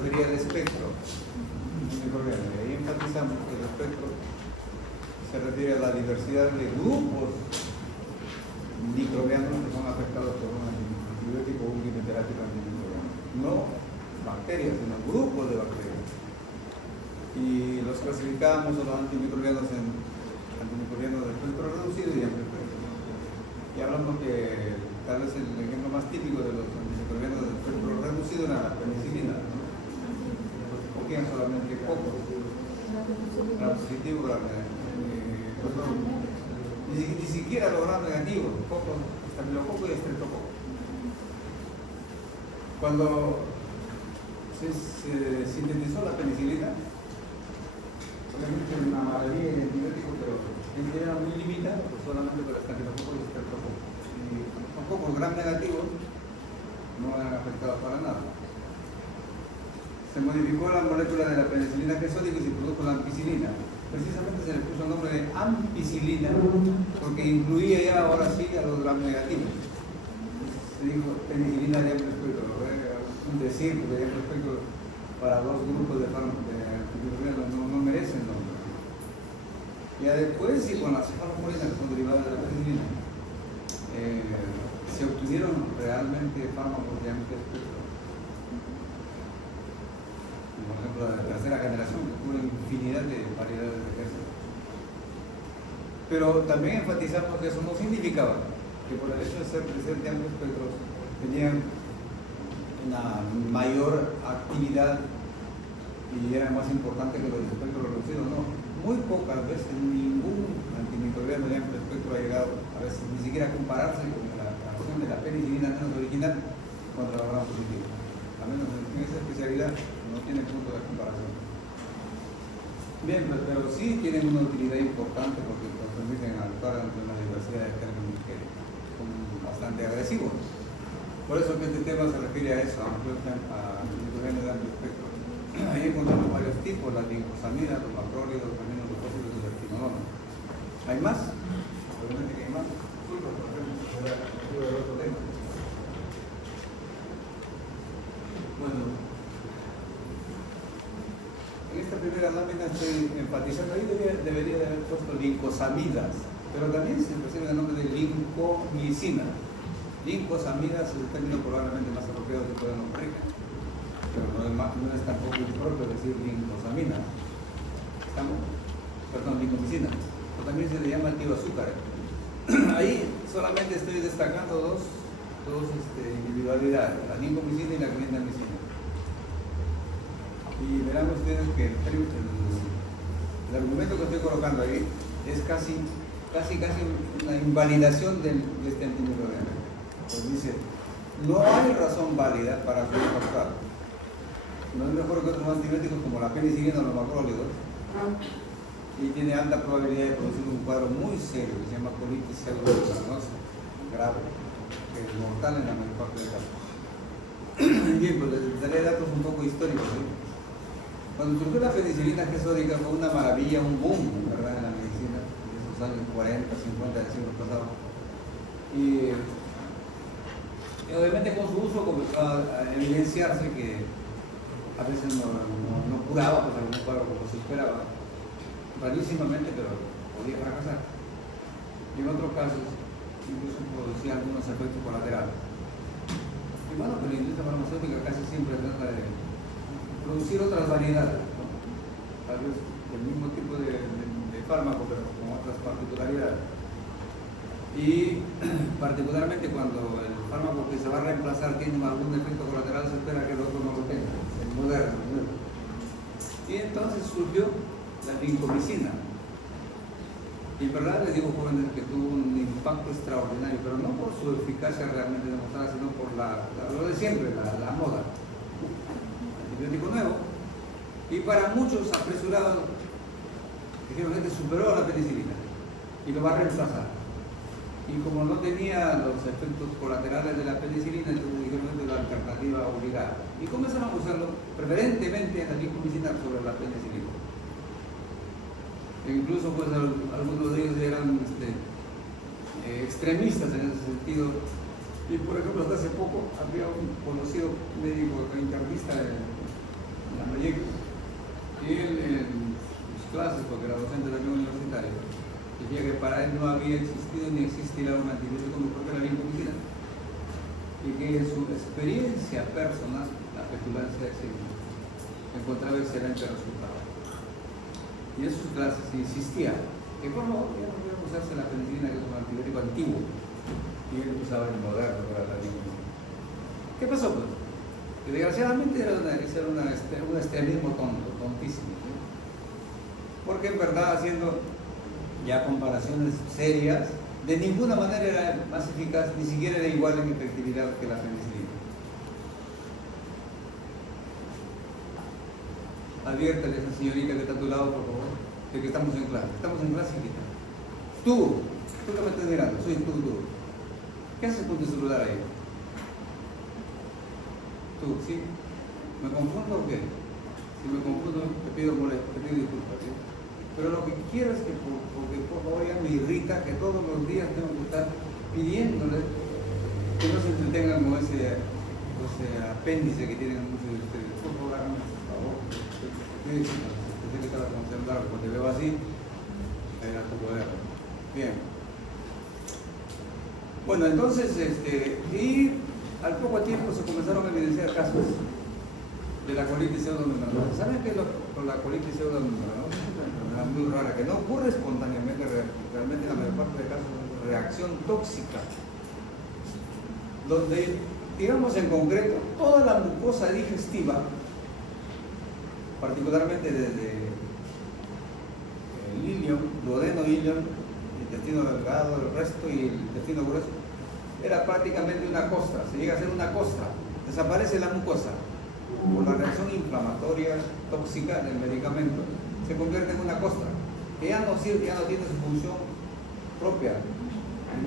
refería al espectro microbiano. Y ahí enfatizamos que el espectro se refiere a la diversidad de grupos microbianos que son afectados por un antibiótico o un quimioterápico antimicrobiano. No bacterias, sino grupos de bacterias. Y los clasificamos a los antimicrobianos en antimicrobianos de espectro reducido y amplio espectro. Y hablamos que tal vez el ejemplo más típico de los antimicrobianos de espectro reducido era la penicilina, ¿no? Cogían solamente pocos, gram positivo, ni siquiera los gram negativos, pocos, estafilococo y estreptococo. Cuando se sintetizó la penicilina, obviamente una maravilla de antibióticos, pero era muy limitado, pues solamente por estafilococo y estreptococo. Y tampoco los gram negativos no eran afectados para nada. Se modificó la molécula de la penicilina gesódica y se produjo la ampicilina. Precisamente se le puso el nombre de ampicilina porque incluía ya ahora sí a los gram negativos. Se dijo penicilina de amplio espectro, un decir de amplio espectro para dos grupos de fármacos no merecen nombre. Ya después, y con las farmacolinas que son derivadas de la penicilina, se obtuvieron realmente fármacos de amplio espectro. Por ejemplo, la tercera generación, que cubre infinidad de variedades de cáncer. Pero también enfatizamos que eso no significaba que por el hecho de ser de amplio espectro tenían una mayor actividad y eran más importantes que los de espectro reducido. No, muy pocas veces ningún antimicrobiano de amplio espectro ha llegado a veces ni siquiera a compararse con la acción de la penicilina menos original contra la gram positiva. Al menos en esa especialidad no tiene punto de comparación. Bien, pero sí tienen una utilidad importante porque nos permiten actuar ante una diversidad de términos que son bastante agresivos. Por eso que este tema se refiere a eso, a antimicrobianos de amplio espectro. Ahí encontramos varios tipos, las glincosamidas, los macrólidos, los aminoglucósidos y los quinolonas. ¿Hay más? Obviamente que hay más. Bueno, en esta primera lámina estoy enfatizando, ahí debería de haber puesto lincosamidas, pero también se recibe el nombre de lincomicina. Lincosamidas es el término probablemente más apropiado que puedan ocurrir, pero no es tampoco impropio decir lincosaminas. Lincomicina, o también se le llama tioazúcar. Ahí solamente estoy destacando dos individualidades, la lincomicina y la clindamicina. Y verán ustedes que el argumento que estoy colocando ahí es casi una invalidación de este antimicrobiano. Pues dice, no hay razón válida para su factor. No es mejor que otros antibióticos como la penicilina o los macrólidos, y tiene alta probabilidad de producir un cuadro muy serio que se llama colitis pseudotuberculosa grave, que es mortal en la mayor parte de casos. Bien, pues les daré datos un poco históricos, ¿sí? Cuando surgió la penicilina gesódica fue una maravilla, un boom, ¿verdad?, en la medicina, en esos años 40, 50 del siglo pasado. Y obviamente con su uso comenzó a evidenciarse que a veces no curaba, pues algún cuadro como se esperaba, rarísimamente, pero podía fracasar. Y en otros casos incluso producía algunos efectos colaterales. Y bueno, pues la industria farmacéutica casi siempre trata de producir otras variedades, ¿no? Tal vez del mismo tipo de fármaco, pero con otras particularidades. Y particularmente cuando el fármaco que se va a reemplazar tiene algún efecto colateral, se espera que el otro no lo tenga, el moderno. Y entonces surgió la lincomicina. Y en verdad les digo, jóvenes, que tuvo un impacto extraordinario, pero no por su eficacia realmente demostrada, sino por lo de siempre, la moda. Antibiótico nuevo, y para muchos apresurados dijeron que superó a la penicilina y lo va a reemplazar. Y como no tenía los efectos colaterales de la penicilina, entonces dijeron que es la alternativa obligada. Y comenzaron a usarlo preferentemente en la lincomicina sobre la penicilina. E incluso pues algunos de ellos eran extremistas en ese sentido. Y por ejemplo, hasta hace poco había un conocido médico internista no había existido ni existirá un antibiótico mejor que la vincomicina. Y que en su experiencia personal, la petulancia encontraba excelente resultado. Y en sus clases insistía que por favor ya no debemos usarse la penicilina, que es un antibiótico antiguo, y él usaba el moderno para la vincomicina. ¿Qué pasó pues? Que desgraciadamente era un extremismo tontísimo, ¿sí? Porque en verdad, haciendo ya comparaciones serias, de ninguna manera era más eficaz, ni siquiera era igual en efectividad que la penicilina. Adviértale a esa señorita que está a tu lado, por favor, de que estamos en clase. Estamos en clase, hijita. Tú que me estás mirando, soy tú. ¿Qué haces con tu celular ahí? Tú, ¿sí? ¿Me confundo o qué? Si me confundo, te pido disculpas, ¿sí? Pero lo que quiero es que, porque por favor ya me irrita que todos los días tengo que estar pidiéndole que no se entretengan con ese apéndice que tienen muchos de ustedes. Por favor, háganme ese favor. Sé que estaba con el celular, cuando te veo así, era tu poder. Bien. Bueno, entonces, y al poco tiempo se comenzaron a evidenciar casos de la colitis pseudomembranosa. ¿Saben qué es la colitis pseudomembranosa? Es una enfermedad muy rara que no ocurre espontáneamente, realmente en la mayor parte de casos es reacción tóxica, donde, digamos en concreto, toda la mucosa digestiva, particularmente desde el ilion, duodeno ilion, intestino delgado, el resto y el intestino grueso, era prácticamente una costra, se llega a ser una costra, desaparece la mucosa por la reacción inflamatoria tóxica del medicamento, se convierte en una costra que ya no sirve, ya no tiene su función propia,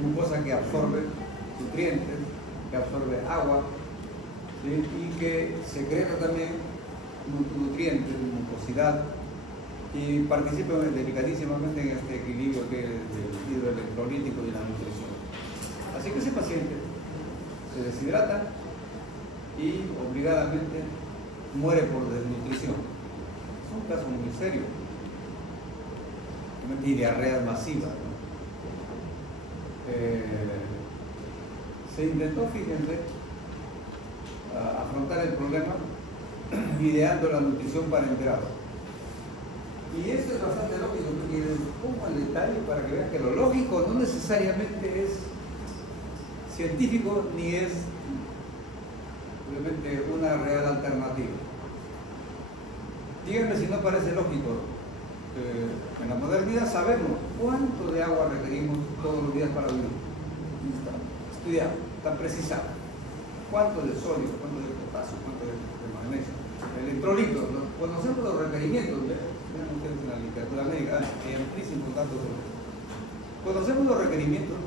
mucosa que absorbe nutrientes, que absorbe agua, ¿sí? Y que secreta también nutrientes, mucosidad, y participa delicadísimamente en este equilibrio que es el hidroelectrolítico y la nutrición. Así que ese paciente se deshidrata y obligadamente muere por desnutrición. Es un caso muy serio. Y diarreas masivas, ¿no? Se intentó, fíjense, afrontar el problema ideando la nutrición parenteral. Y esto es bastante lógico, porque les pongo el detalle para que vean que lo lógico no necesariamente es científico ni es obviamente una real alternativa. Díganme si no parece lógico. En la modernidad sabemos cuánto de agua requerimos todos los días para vivir. Está estudiado, está precisado. Cuánto de sodio, cuánto de potasio, cuánto de magnesio, electrolitos. Conocemos los requerimientos. Vean ustedes en la literatura médica, amplísimos datos sobre eso. Conocemos los requerimientos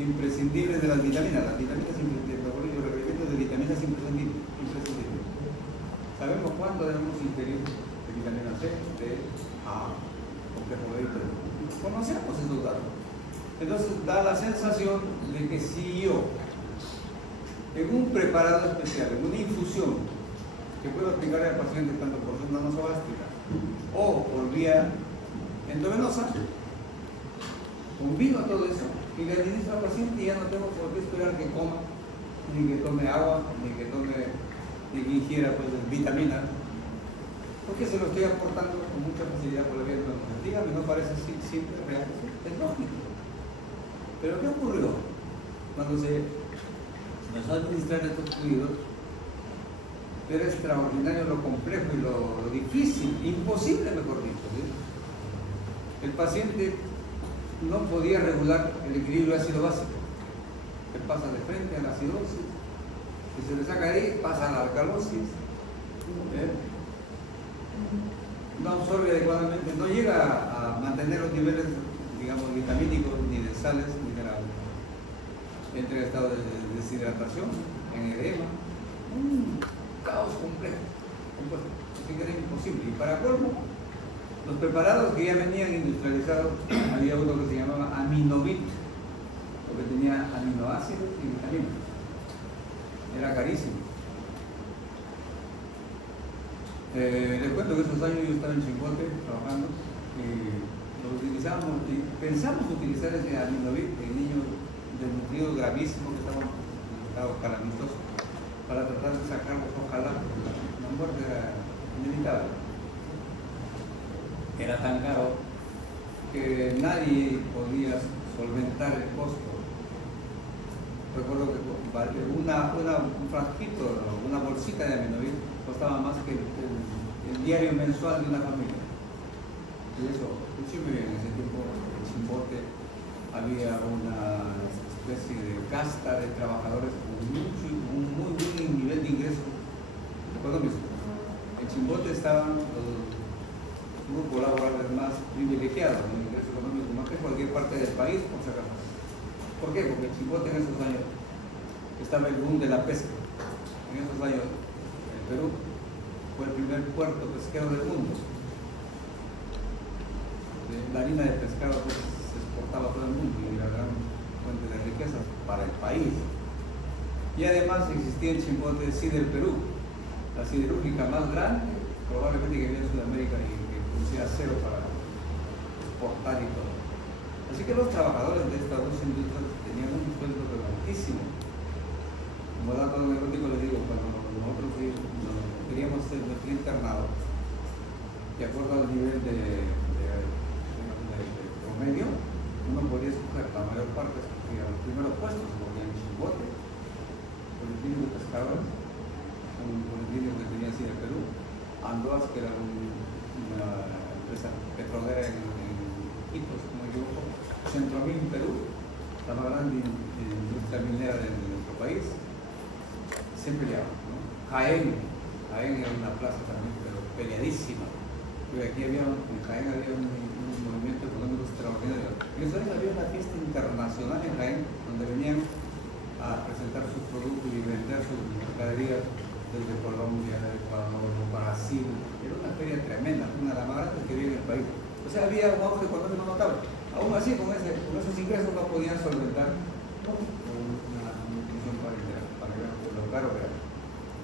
imprescindibles de las vitaminas. Las vitaminas imprescindibles, los requerimientos de vitaminas imprescindibles. Sabemos cuánto debemos ingerir de vitamina C, D, A, complejo B. Conocemos esos datos. Entonces da la sensación de que si yo en un preparado especial, en una infusión que puedo aplicar al paciente tanto por sonda nasogástrica o por vía endovenosa, combino todo eso y le administro al paciente y ya no tengo por qué esperar que coma, ni que tome agua, ni que ingiera pues, vitaminas, porque se lo estoy aportando con mucha facilidad por la vía endovenosa. Dígame, ¿no parece simple, real? Es lógico. Pero ¿qué ocurrió? Cuando se empezó a administrar estos fluidos, era extraordinario lo complejo y lo difícil, imposible mejor dicho, ¿sí? El paciente no podía regular el equilibrio ácido-básico. Él pasa de frente a la acidosis, si se le saca de ahí, pasa a la alcalosis, no absorbe adecuadamente, no llega a mantener los niveles, digamos, vitamínicos, ni de sales, ni minerales. Entra en estado de deshidratación, en edema, un caos complejo, así que era imposible. Y para colmo, los preparados que ya venían industrializados, había uno que se llamaba Aminovit, porque tenía aminoácidos y vitaminas. Era carísimo. Les cuento que esos años yo estaba en Chimbote trabajando y lo utilizamos y pensamos utilizar ese aminovir, el niño desnutrido gravísimo que estaba en estado calamitoso, para tratar de sacarlo, ojalá, la muerte era inevitable. Era tan caro que nadie podía solventar el costo. Recuerdo que un frasquito, una bolsita de aminovir costaba más que el diario mensual de una familia. Y eso, inclusive en ese tiempo en Chimbote había una especie de casta de trabajadores con un muy buen nivel de ingreso económico. En Chimbote estaban los grupos laborales más privilegiados en ingreso económico, más que cualquier parte del país, por si acaso. ¿Por qué? Porque en Chimbote en esos años estaba el boom de la pesca. En esos años el Perú fue el primer puerto pesquero del mundo. La harina de pescado pues, se exportaba a todo el mundo y era gran fuente de riquezas para el país. Y además existía en Chimbote del Perú, la siderúrgica más grande probablemente que había en Sudamérica y que producía acero para exportar y todo. Así que los trabajadores de estas dos industrias tenían un sueldo altísimo. Como dato anecdótico les digo, cuando nosotros queríamos ser internados, de acuerdo al nivel de promedio, uno podía escoger, la mayor parte escogía los primeros puestos, porque en Chimbote, colectivos de pescadores, un colectivo que tenía así de Perú, Andoas, que era una empresa petrolera en Iquitos, como me equivoco, Centromil, Perú, la más grande industria minera de nuestro país, se peleaban, ¿no? Jaén era una plaza también, pero peleadísima. Porque aquí en Jaén había un movimiento económico extraordinario. En esos años había una fiesta internacional en Jaén, donde venían a presentar sus productos y vender sus mercaderías desde Colombia, de Ecuador, Brasil. Era una feria tremenda, una de las más grandes que había en el país. O sea, había un auge económico notable. Aún así, con esos ingresos no podían solventar una nutrición para lo caro que era.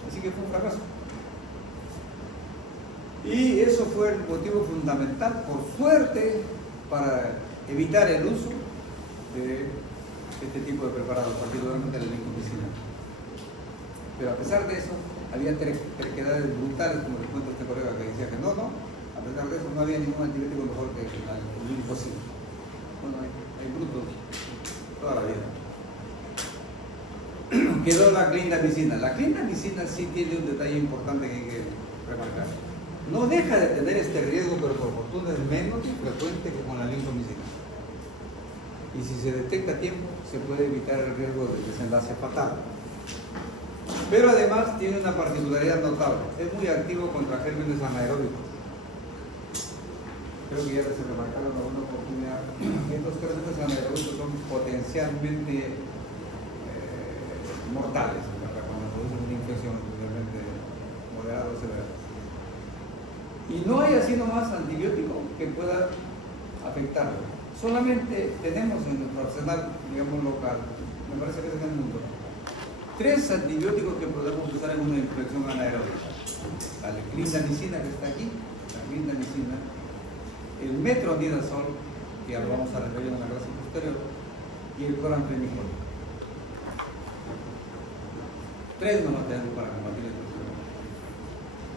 Así que fue un fracaso. Y eso fue el motivo fundamental, por suerte, para evitar el uso de este tipo de preparados, particularmente la lincomicina. Pero a pesar de eso, había terquedades brutales, como les cuento a este colega que decía que no, a pesar de eso no había ningún antibiótico mejor que el lincomicina. Bueno, hay brutos toda la vida. Quedó la clindamicina. La clindamicina sí tiene un detalle importante que hay que remarcar. No deja de tener este riesgo, pero por fortuna es menos frecuente que con la lincomicina. Y si se detecta a tiempo, se puede evitar el riesgo de desenlace fatal. Pero además tiene una particularidad notable. Es muy activo contra gérmenes anaeróbicos. Creo que ya se remarcaron en alguna oportunidad. Estos gérmenes anaeróbicos son potencialmente mortales, cuando producen una infección especialmente moderada o severa. Y no hay así nomás antibiótico que pueda afectarlo. Solamente tenemos en nuestro arsenal, digamos, local, me parece que es en el mundo, 3 antibióticos que podemos usar en una infección anaeróbica. La clindamicina que está aquí, la clindamicina, el metronidazol, que ya lo vamos a referir en la clase posterior, y el cloranfenicol. 3 nomás tenemos para combatir la infección.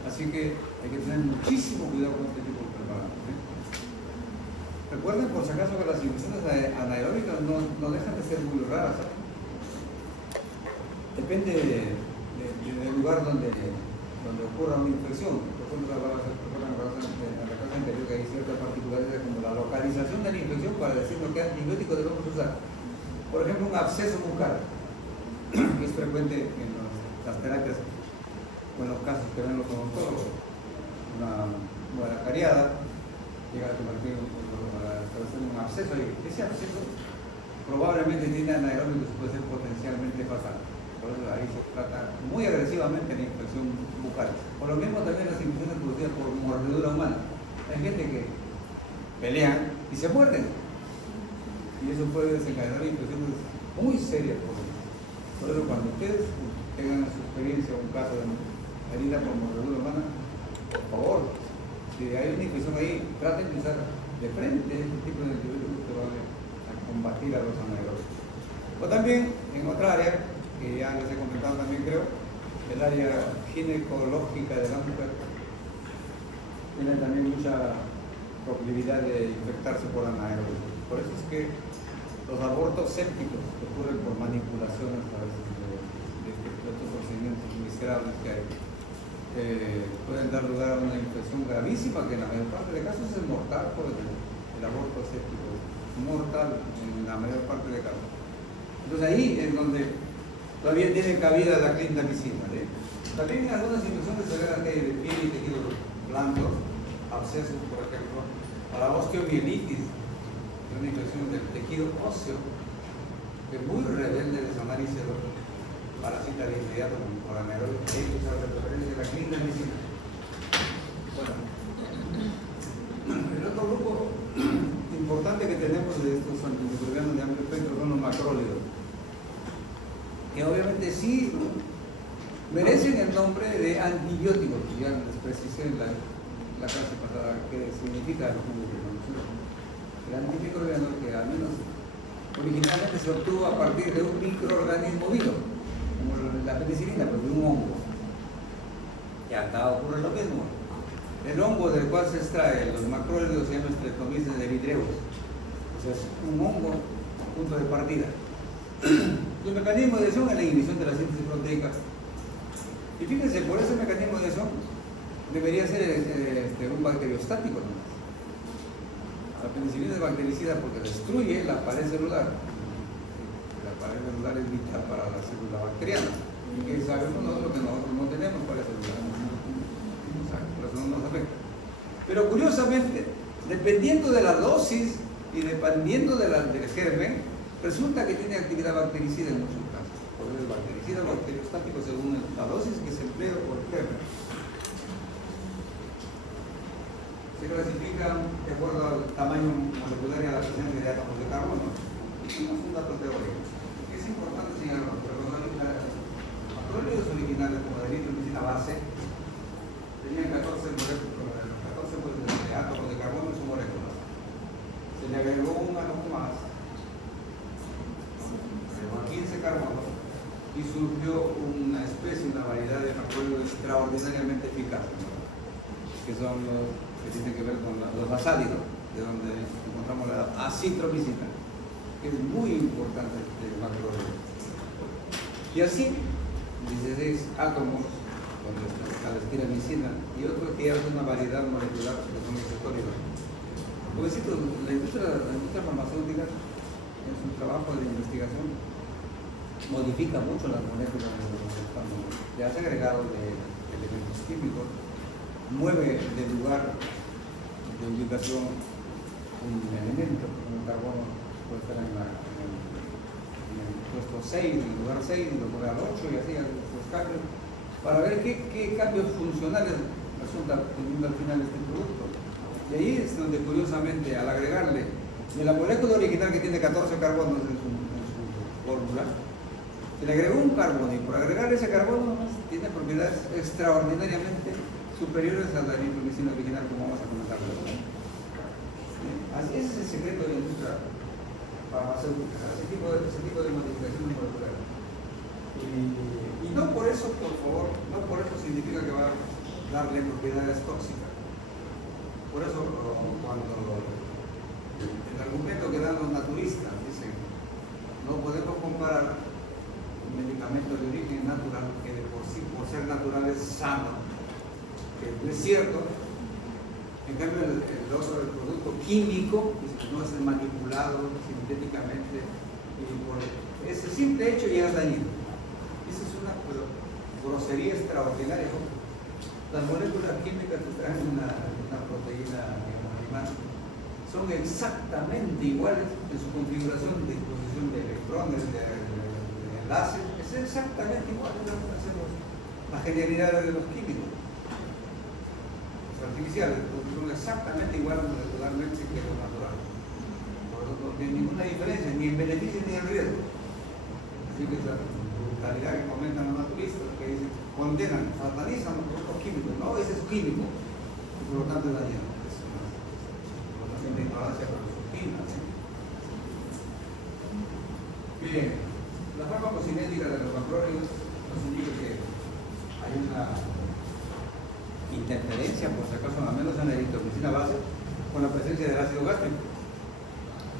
Así que hay que tener muchísimo cuidado con este tipo de preparados. Recuerden por si acaso que las infecciones anaeróbicas no dejan de ser muy raras. Depende del lugar donde ocurra una infección. Por ejemplo, en la clase anterior que hay ciertas particularidades como la localización de la infección para decirnos qué antibiótico debemos usar. Por ejemplo, un absceso bucal, que es frecuente en las terapias o en los casos que ven los odontólogos. Una buena cariada llega a convertir en un absceso y ese absceso probablemente tiene anaeróbicos y puede ser potencialmente fatal. Por eso ahí se trata muy agresivamente la infección bucal. Por lo mismo también las infecciones producidas por mordedura humana. Hay gente que pelean y se muerden. Y eso puede desencadenar infecciones muy serias. Por eso cuando ustedes tengan en su experiencia un caso de herida por mordedura humana, por favor, si hay una infección ahí, traten de usar de frente este tipo de antibióticos que van a combatir a los anaerobios. O también en otra área, que ya les he comentado también creo, el área ginecológica de la mujer, tiene también mucha proclividad de infectarse por anaerobios. Por eso es que los abortos sépticos que ocurren por manipulaciones a veces de estos procedimientos miserables que hay, pueden dar lugar a una infección gravísima que en la mayor parte de casos es mortal por el aborto séptico, mortal en la mayor parte de casos. Entonces ahí es donde todavía tiene cabida la clindamicina. También en algunas infecciones severas que hay de piel y tejidos blandos, abscesos por ejemplo, para osteomielitis, una infección del tejido óseo, que es muy rebelde de Samaris parasita de inmediato por anaerobios, hay que usar la referencia de la clindamicina. Bueno, el otro grupo importante que tenemos de estos antimicrobianos de amplio espectro son los macrólidos, que obviamente sí merecen el nombre de antibióticos, que ya les precisé en la clase pasada qué significa el antimicrobiano, que al menos originalmente se obtuvo a partir de un microorganismo vivo, como la penicilina, pues de un hongo. Y acá ocurre lo mismo. El hongo del cual se extrae los macrólidos se llama Streptomyces erythraeus. O sea, es un hongo, punto de partida. Su mecanismo de acción es la inhibición de la síntesis proteica. Y fíjense, por ese mecanismo de acción debería ser un bacteriostático nomás. La penicilina es bactericida porque destruye la pared celular. La pared celular es vital para la célula bacteriana. Y que sabemos nosotros que nosotros no tenemos pared celular. Por eso no nos afecta. Pero curiosamente, dependiendo de la dosis y dependiendo del germen, resulta que tiene actividad bactericida en muchos casos. Puede ser bactericida o bacteriostático según la dosis que se emplea por el germen. Se clasifican de acuerdo al tamaño molecular y a la presencia de átomos de carbono. Hicimos un dato teórico. Es importante señalarlo, pero los macrólidos originales, como de eritromicina base, tenían 14 átomos de carbono en sus moléculas. Se le agregó un átomo más, agregó 15 carbonos, y surgió una especie, una variedad de macrólidos extraordinariamente eficaces, ¿no? Que son los que tienen que ver con los basálidos, de donde encontramos la acitromicina, que es muy importante el macrólido. Y así, 16 átomos con la estiramicina y otros que ya es una variedad molecular que son isocólicos. Pues la industria farmacéutica en su trabajo de investigación modifica mucho las moléculas de los fármacos. Ya se agregado de elementos químicos, mueve de lugar de ubicación un elemento, como el carbono puede estar en el puesto 6, en el lugar 6, y lo pone al 8 y así los cambios, para ver qué cambios funcionales resulta teniendo al final este producto. Y ahí es donde curiosamente al agregarle de la molécula original que tiene 14 carbonos en su fórmula, se le agregó un carbono y por agregar ese carbono tiene propiedades extraordinariamente superiores a la nitromicina original, como vamos a comentar luego. Ese es el secreto de la industria farmacéutica, ese tipo de modificaciones moleculares. Y no por eso, por favor, no por eso significa que va a darle propiedades tóxicas. Por eso, cuando el argumento que dan los naturistas dicen no podemos comparar un medicamento de origen natural que de por sí, por ser natural, es sano, que no es cierto. En cambio, el producto químico no es manipulado sintéticamente y por ese simple hecho ya es dañino. Esa es una grosería extraordinaria, ¿no? Las moléculas químicas que traen una proteína animal son exactamente iguales en su configuración de disposición de electrones, de enlaces, es exactamente igual a lo que hacemos la genialidad de los químicos. Los artificiales son exactamente iguales molecularmente que los naturales. No tiene ninguna diferencia, ni en beneficio ni en riesgo. Así que esa brutalidad que comentan los naturistas, que dicen, condenan, satanizan los productos químicos. No, ese es químico, y por lo tanto es dañino. Es ignorancia presuntiva. Bien, la farmacocinética de los macrólidos nos indica que hay una interferencia, por si acaso, al menos en la eritromicina base, con la presencia del ácido gástrico.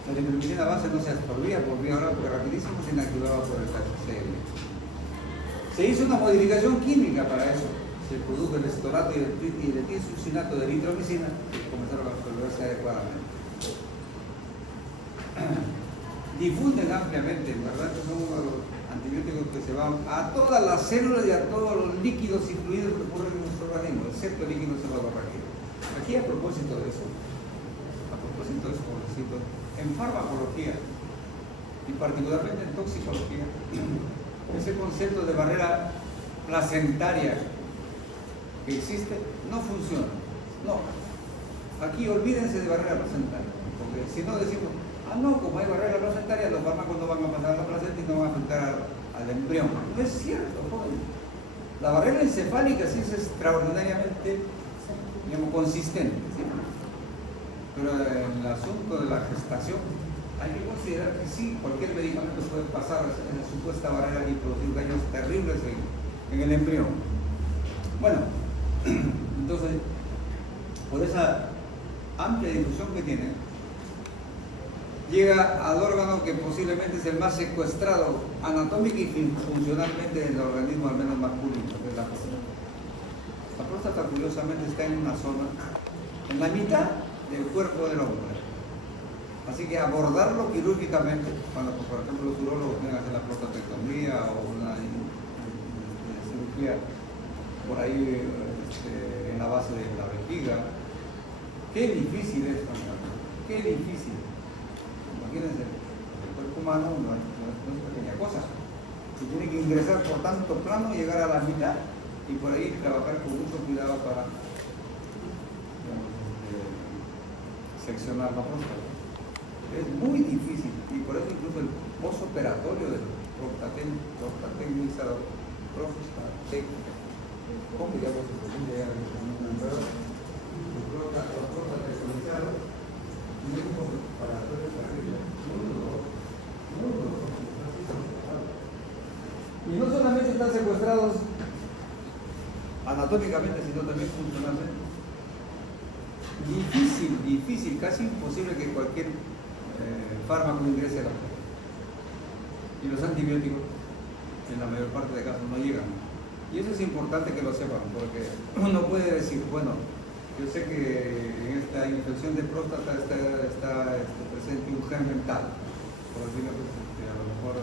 La eritromicina base no se absorbía por vía oral porque rapidísimo se inactivaba por el HCl. Se hizo una modificación química para eso. Se produjo el estolato y el etilsucinato de eritromicina que comenzaron a absorberse adecuadamente. Difunden ampliamente, ¿verdad? Que son uno de los antibióticos que se van a todas las células y a todos los líquidos y fluidos que ocurren en nuestro organismo, excepto el líquido cefalorraquídeo. Aquí a propósito de eso, en farmacología y particularmente en toxicología, ese concepto de barrera placentaria que existe no funciona. No. Aquí olvídense de barrera placentaria, porque si no decimos, no, como hay barrera placentaria, los fármacos no van a pasar a la placenta y no van a afectar al embrión. No es cierto, joven. La barrera encefálica sí es extraordinariamente, digamos, consistente, ¿sí? Pero en el asunto de la gestación hay que considerar que sí, cualquier medicamento puede pasar esa supuesta barrera y producir daños terribles en el embrión. Bueno, entonces, por esa amplia difusión que tiene, llega al órgano que posiblemente es el más secuestrado anatómica y funcionalmente del organismo, al menos masculino, que es la próstata. La próstata, curiosamente, está en una zona, en la mitad del cuerpo del hombre. Así que abordarlo quirúrgicamente, cuando por ejemplo los urólogos tienen que hacer la prostatectomía o una cirugía por ahí en la base de la vejiga, qué difícil es, qué difícil. Imagínense, el cuerpo humano no es pequeña cosa. Se tiene que ingresar por tanto plano, llegar a la mitad y por ahí trabajar con mucho cuidado para seccionar la próstata. Es muy difícil y por eso incluso el postoperatorio del prostatectomizado, ¿cómo digamos se pronuncia ya? Y no solamente están secuestrados anatómicamente, sino también funcionalmente. Difícil, casi imposible que cualquier fármaco ingrese a la piel. Y los antibióticos, en la mayor parte de casos, no llegan. Y eso es importante que lo sepan, porque uno puede decir, bueno, yo sé que en esta infección de próstata está presente un germen tal, por decirlo a lo mejor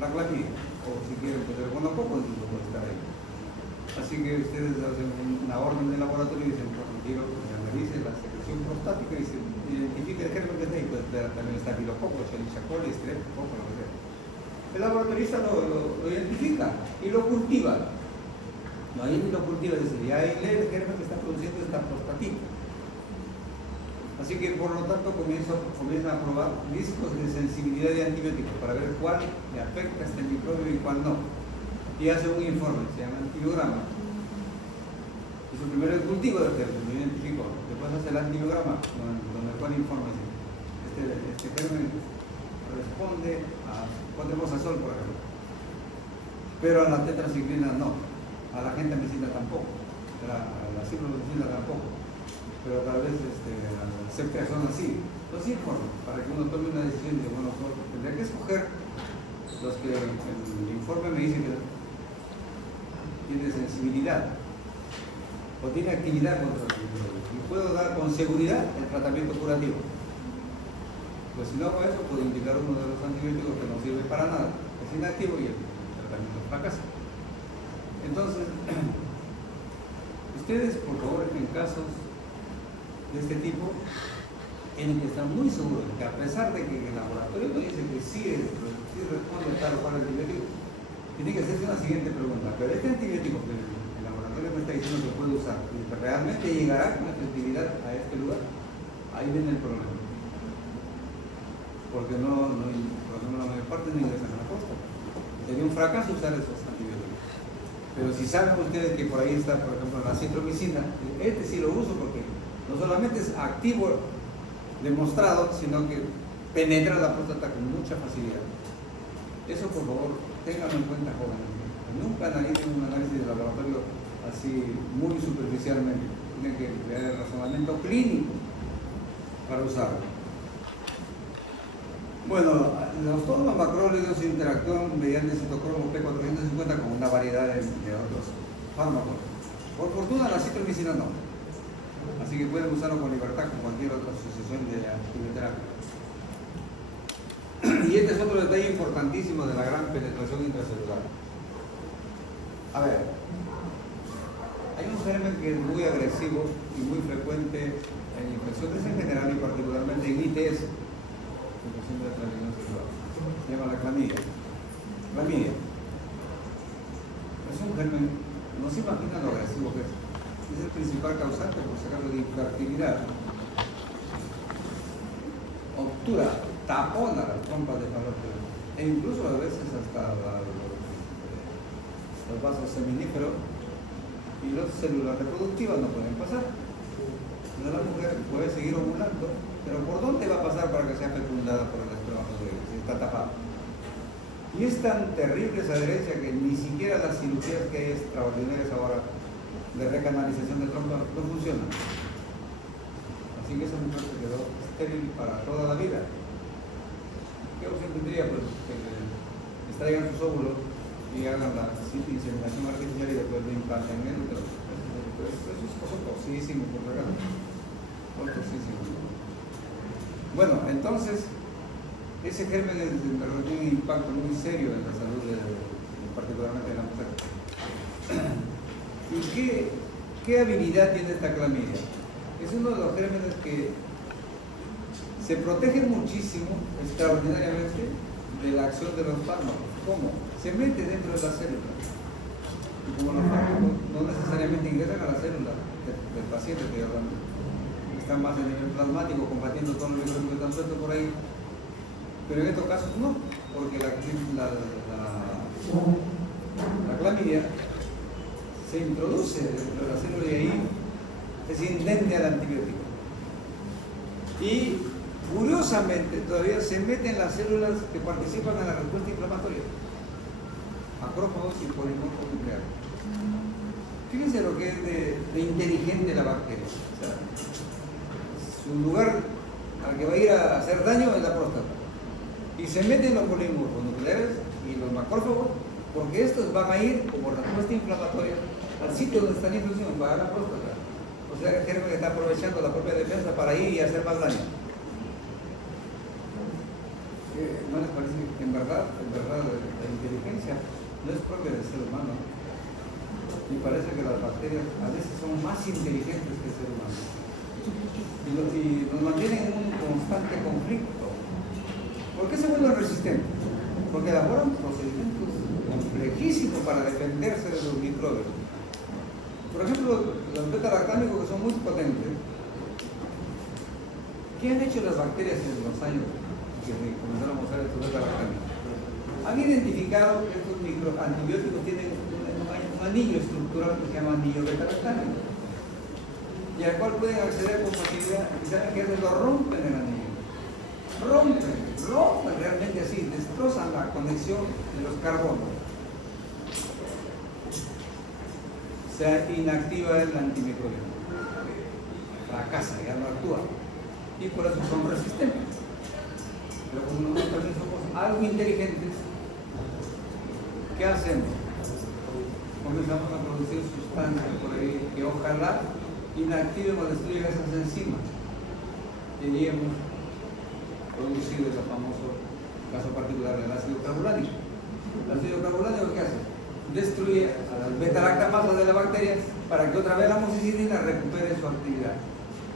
la clamidia, o si quieren, pues el gonococo incluso puede estar ahí. Así que ustedes hacen una orden de laboratorio y dicen, por ejemplo, que analice la secreción prostática y se identifica el germen que está ahí, pues también está pilococo, Escherichia coli, Streptococcus, lo que sea. El laboratorista lo identifica y lo cultiva. No, ahí lo cultiva, dice, ya ahí lee el germen que está produciendo esta prostatita. Así que por lo tanto comienza a probar discos de sensibilidad de antibióticos para ver cuál le afecta a este microbio y cuál no. Y hace un informe, se llama antibiograma. Hizo primero el cultivo del germen, lo identificó. Después hace el antibiograma, donde el cual informa, este germen responde a sol, por ejemplo. Pero a la tetraciclina no, a la gentamicina tampoco, a la ciprofloxacina tampoco, pero tal vez a la ceftriaxona sí. Entonces informa, para que uno tome una decisión de, bueno, tendría que escoger los que el informe me dice que tiene sensibilidad o tiene actividad contra el microbio y puedo dar con seguridad el tratamiento curativo. Pues si no hago eso, puedo indicar uno de los antibióticos que no sirve para nada, es inactivo y el tratamiento fracasa. Entonces, ustedes, por favor, en casos de este tipo, tienen que estar muy seguros de que a pesar de que el laboratorio no dice que sí responde tal o cual antibiótico, tiene que hacerse una siguiente pregunta. Pero este antibiótico que el laboratorio me está diciendo que puede usar, ¿realmente llegará con efectividad a este lugar? Ahí viene el problema. Porque por ejemplo, la mayor parte no ingresan a la próstata. Sería un fracaso usar esos antibióticos. Pero si saben ustedes que por ahí está, por ejemplo, la citromicina, sí lo uso porque no solamente es activo demostrado, sino que penetra la próstata con mucha facilidad. Eso, por favor, ténganlo en cuenta, jóvenes. Nunca analicen un análisis de laboratorio así muy superficialmente. Tienen que crear el razonamiento clínico para usarlo. Bueno, los macrólidos interactúan mediante citocromo P450 con una variedad de otros fármacos. Por fortuna la citromicina no. Así que pueden usarlo con libertad con cualquier otra asociación de quimioterapia. Y este es otro detalle importantísimo de la gran penetración intracelular. A ver, hay un germen que es muy agresivo y muy frecuente en infecciones en general y particularmente en ITS, infección de la transmisión sexual. Se llama la clamidia. Clamidia. Es un germen, no se imagina lo agresivo que es. Es el principal causante, por si acaso, de infertilidad. Obtura, tapona las trompas de falopio e incluso a veces hasta los vasos seminíferos y las células reproductivas no pueden pasar. Entonces la mujer puede seguir ovulando, pero ¿por dónde va a pasar para que sea fecundada por el espermatozoide si está tapada? Y es tan terrible esa adherencia que ni siquiera las cirugías que hay extraordinarias ahora de recanalización de trompas no funcionan. Así que esa mujer se quedó estéril para toda la vida. ¿Qué opción tendría? Pues que extraigan sus óvulos y hagan la inseminación artificial y después lo implanten en el útero. Eso es costosísimo, por regalo. Costosísimo. Bueno, entonces, ese germen tiene un impacto muy serio en la salud, particularmente de la mujer. ¿Y qué habilidad tiene esta clamidia? Es uno de los gérmenes que se protege muchísimo, extraordinariamente, de la acción de los fármacos. ¿Cómo? Se mete dentro de la célula. Y como los fármacos no necesariamente ingresan a la célula del paciente, estoy hablando, están más a nivel plasmático, combatiendo todo el virus que están sueltos por ahí. Pero en estos casos no, porque la clamidia se introduce dentro de la célula y ahí es indemne al antibiótico. Y curiosamente todavía se mete en las células que participan en la respuesta inflamatoria, macrófagos y polimorfos nucleares. Fíjense lo que es de inteligente la bacteria. O sea, su lugar al que va a ir a hacer daño es la próstata. Y se meten los polimorfos nucleares y los macrófagos, porque estos van a ir como respuesta inflamatoria al sitio donde está la infección, va a la próstata. O sea, el germen está aprovechando la propia defensa para ir y hacer más daño. ¿No les parece que en verdad la inteligencia no es propia del ser humano? Y parece que las bacterias a veces son más inteligentes que el ser humano. Y nos mantienen en un constante conflicto. ¿Por qué se vuelven resistentes? Porque elaboran procedimientos complejísimos para defenderse de los microbios. Por ejemplo, los beta-lactámicos, que son muy potentes. ¿Qué han hecho las bacterias en los años que comenzaron a usar estos beta-lactámicos? Han identificado que estos antibióticos tienen un anillo estructural que se llama anillo beta-lactámico, y al cual pueden acceder con facilidad, y saben que eso lo rompen el anillo. Rompen realmente así, destrozan la conexión de los carbonos. Se inactiva el antimicrobiano, fracasa, ya no actúa, y por eso son resistentes. Pero como nosotros también somos algo inteligentes, ¿qué hacemos? Comenzamos a producir sustancias por ahí que ojalá inactiven o destruyan esas enzimas. Y allí hemos producido el famoso caso particular del ácido carbolánico. El ácido carbolánico, ¿qué hace? Destruye a las beta-lactamasas de la bacteria para que otra vez la amoxicilina recupere su actividad.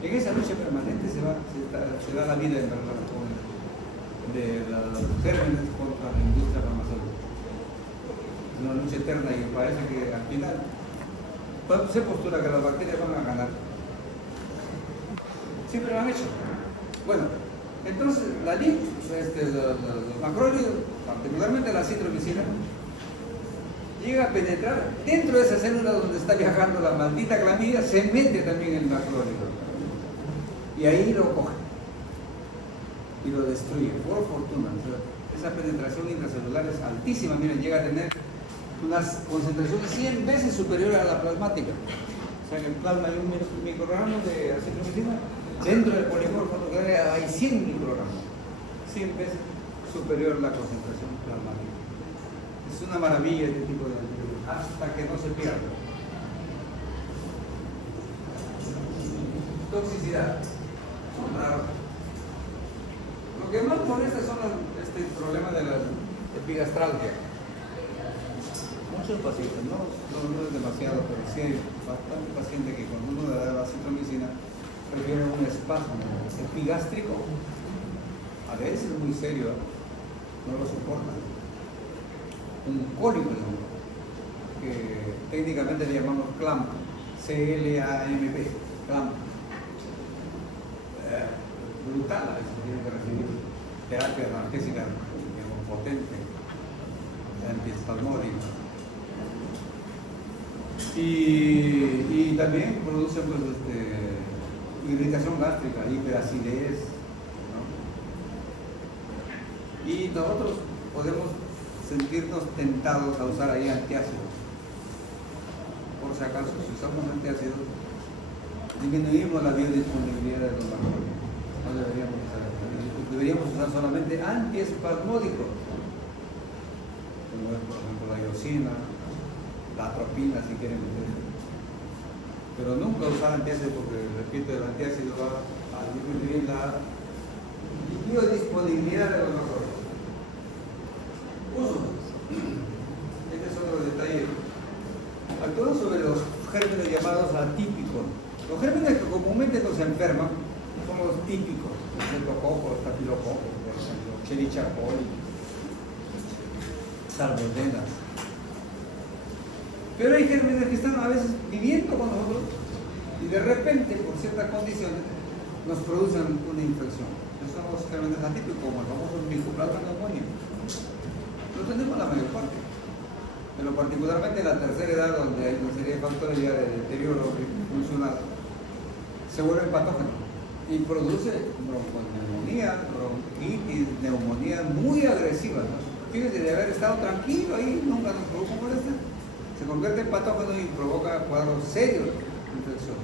En esa lucha permanente se da la vida en verdad de los gérmenes contra la industria farmacéutica. Es una lucha eterna y parece que al final se postula que las bacterias van a ganar. Siempre lo han hecho. Bueno, entonces los macrólidos, particularmente la citromicina, llega a penetrar dentro de esa célula donde está viajando la maldita clamidia, se mete también el macrólido y ahí lo coge. y lo destruye, por fortuna. Entonces, esa penetración intracelular es altísima, miren, llega a tener unas concentraciones 100 veces superiores a la plasmática. O sea, en el plasma hay un microgramo de acetilcolina, dentro del polímero fotográfico hay 100 microgramos, 100 veces superior a la concentración plasmática. Es una maravilla este tipo de antibióticos, hasta que no se pierda. Toxicidad. Son raros. Lo que más molesta son este problema de la epigastralgia. Muchos pacientes, no es demasiado, pero sí hay bastante pacientes que cuando uno le da la acitromicina prefieren un espasmo epigástrico. A veces es muy serio, no lo soportan. Un cólico, que técnicamente le llamamos clamp, C-L-A-M-P, clamp. Brutal, a veces tiene que recibir terapia analgésica potente, antiespasmódica. Y también produce pues, irritación gástrica, hiperacidez, ¿no? Y nosotros podemos sentirnos tentados a usar ahí antiácidos. Por si acaso, si usamos antiácidos, disminuimos la biodisponibilidad de los macrólidos. No deberíamos usar, deberíamos usar solamente antiespasmódicos, como es por ejemplo la iosina, la atropina, si quieren ustedes. Pero nunca usar antiácidos porque, repito, el antiácido va a disminuir la biodisponibilidad de los macrólidos. Uso. Este es otro detalle. Actúan sobre los gérmenes llamados atípicos. Los gérmenes que comúnmente nos enferman son los típicos, streptococcus, estafilococcus, por ejemplo, Escherichia coli, salmonelas. Pero hay gérmenes que están a veces viviendo con nosotros y de repente, por ciertas condiciones, nos producen una infección. Esos son los gérmenes atípicos, como el famoso Mycoplasma pneumoniae. Lo tenemos la mayor parte, pero particularmente en la tercera edad, donde hay una serie de factores ya de deterioro funcional, se vuelven patógenos y produce bronconeumonía, bronquitis, neumonía muy agresivas, ¿no? Fíjense, de haber estado tranquilo ahí, nunca nos produjo molestia, se convierte en patógeno y provoca cuadros serios de infección.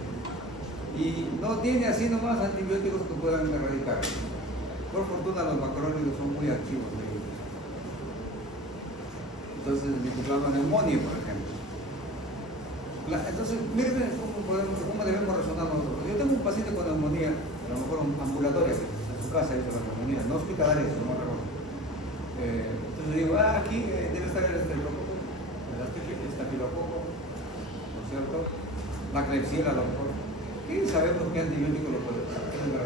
Y no tiene así nomás antibióticos que puedan erradicar. Por fortuna los macrólidos son muy activos. Entonces, el Mycoplasma pneumoniae, por ejemplo. Entonces, miren cómo debemos razonar nosotros. Yo tengo un paciente con neumonía, a lo mejor ambulatoria, que en su casa hizo la neumonía, no hospitalaria, sino otra cosa. Entonces digo, aquí debe estar el estafilococo, ¿no es cierto? La Klebsiella, a lo mejor. Y sabemos qué antibiótico lo puede usar. Es la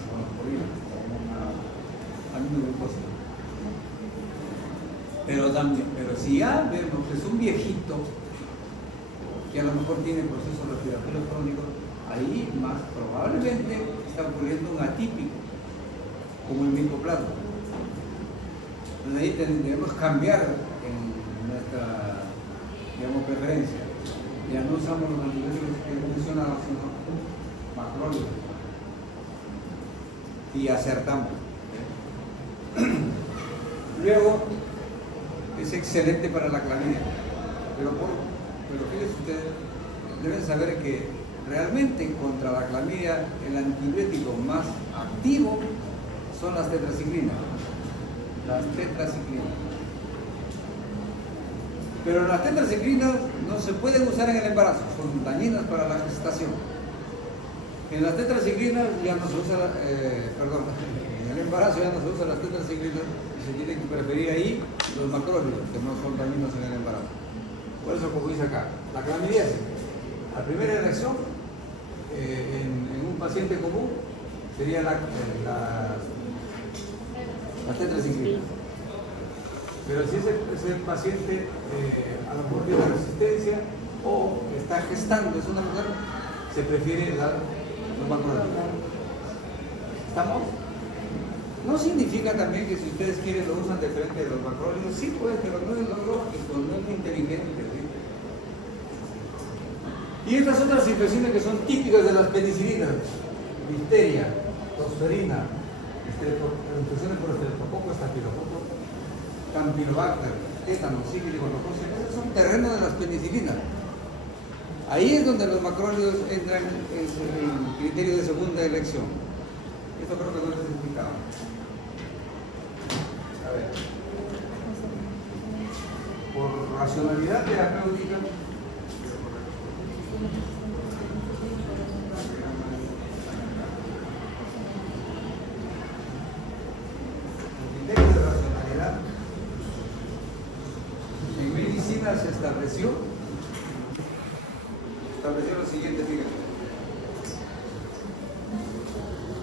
ciclosporina, como una aminoglucosa. Pero si ya vemos que es un viejito que a lo mejor tiene procesos respiratorios crónicos, ahí más probablemente está ocurriendo un atípico, como el Mycoplasma. Entonces ahí debemos cambiar en nuestra, digamos, preferencia. Ya no usamos los antibióticos que he mencionado, sino macrólidos. Y acertamos. Luego, es excelente para la clamidia, pero fíjense ustedes, deben saber que realmente contra la clamidia el antibiótico más activo son las tetraciclinas. Pero las tetraciclinas no se pueden usar en el embarazo, son dañinas para la gestación. En las tetraciclinas ya no se usa, en el embarazo ya no se usa las tetraciclinas y se tiene que preferir ahí los macrólidos, que no son dañinos en el embarazo. Por eso, como dice acá, la clamidiasis, la primera elección en un paciente común sería la tetraciclina. Pero si ese paciente a lo mejor tiene resistencia o está gestando, es una mujer, se prefiere dar los macrólidos. ¿Estamos? No significa también que si ustedes quieren lo usan de frente de los macrólidos, sí pues, pero no es lo lógico, no es lo inteligente. ¿Sí? Y estas otras infecciones que son típicas de las penicilinas, difteria, tosferina, infecciones por estreptococo, estafilococo, campylobacter, tétanos, sífilis, gonorrea, esos son terrenos de las penicilinas. Ahí es donde los macrólidos entran en el criterio de segunda elección. Esto creo que no les he explicado. A ver. Por racionalidad terapéutica, el criterio de racionalidad en medicina se estableció lo siguiente, fíjense.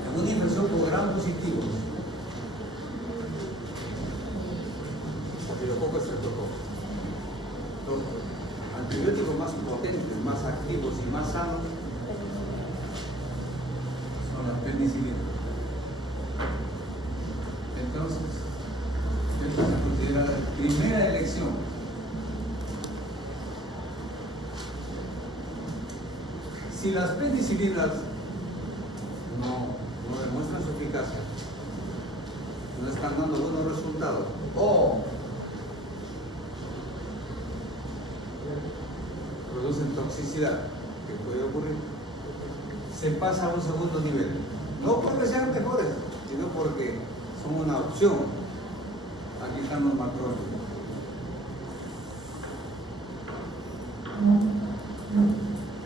En una infección por gram positivos, estafilococo, estreptococo, los antibióticos más potentes, más activos y más sanos son las penicilinas. Entonces, esto se considera la primera elección. Si las penicilinas no demuestran su eficacia, no están dando buenos resultados, o producen toxicidad, que puede ocurrir, se pasa a un segundo nivel. No porque sean mejores, sino porque son una opción. Aquí están los macrólidos.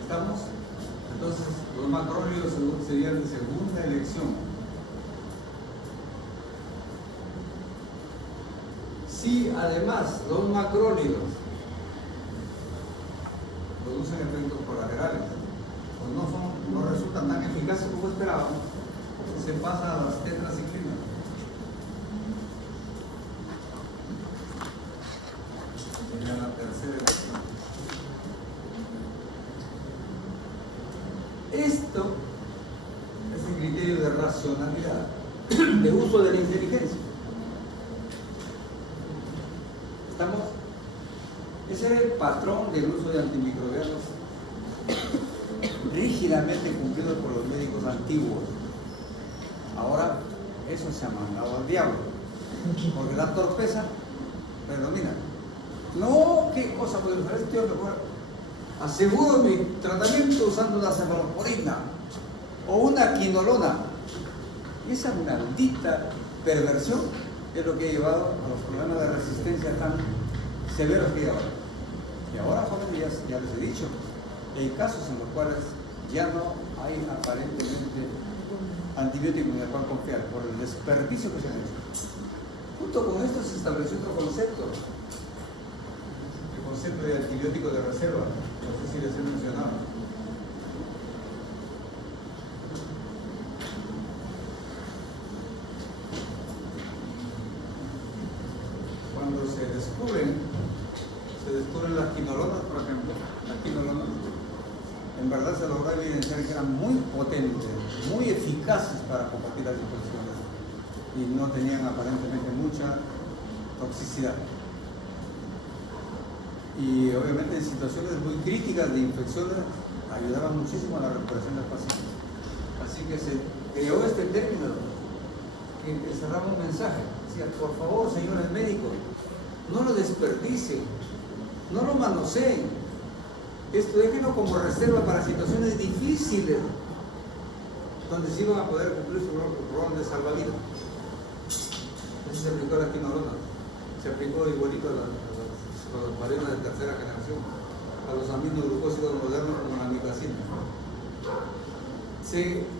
¿Estamos? Entonces, los macrólidos serían de segunda elección. Si además los macrólidos producen efectos colaterales o no resultan tan eficaces como esperábamos, se pasa a las tetraciclinas. Sería la tercera elección. Esto es el criterio de racionalidad, de uso de la inteligencia. ¿Estamos? Ese era el patrón del uso de antimicrobianos rígidamente cumplido por los médicos antiguos. Ahora eso se ha mandado al diablo, porque la torpeza predomina. No, ¿qué cosa puede usar este mejor? Aseguro mi tratamiento usando una cefalosporina o una quinolona. Y esa maldita perversión es lo que ha llevado a los problemas de resistencia tan severos que hay ahora. Y ahora, jóvenes, ya les he dicho, hay casos en los cuales ya no hay aparentemente antibióticos en el cual confiar por el desperdicio que se han hecho. Junto con esto se estableció otro concepto, el concepto de antibiótico de reserva. No sé si les he mencionado. Cuando se descubren las quinolonas, por ejemplo, las quinolonas, en verdad se logró evidenciar que eran muy potentes, muy eficaces para combatir las infecciones y no tenían aparentemente mucha toxicidad. Y obviamente en situaciones muy críticas de infecciones ayudaban muchísimo a la recuperación del paciente. Así que se creó este término que encerraba un mensaje. Decía, por favor, señores médicos, no lo desperdicien, no lo manoseen. Esto déjenlo como reserva para situaciones difíciles, donde sí van a poder cumplir su rol de salvavidas. Eso se aplicó a la quinolona, se aplicó igualito a los marinos de tercera generación, a los aminoglucósidos modernos como la amigdacina.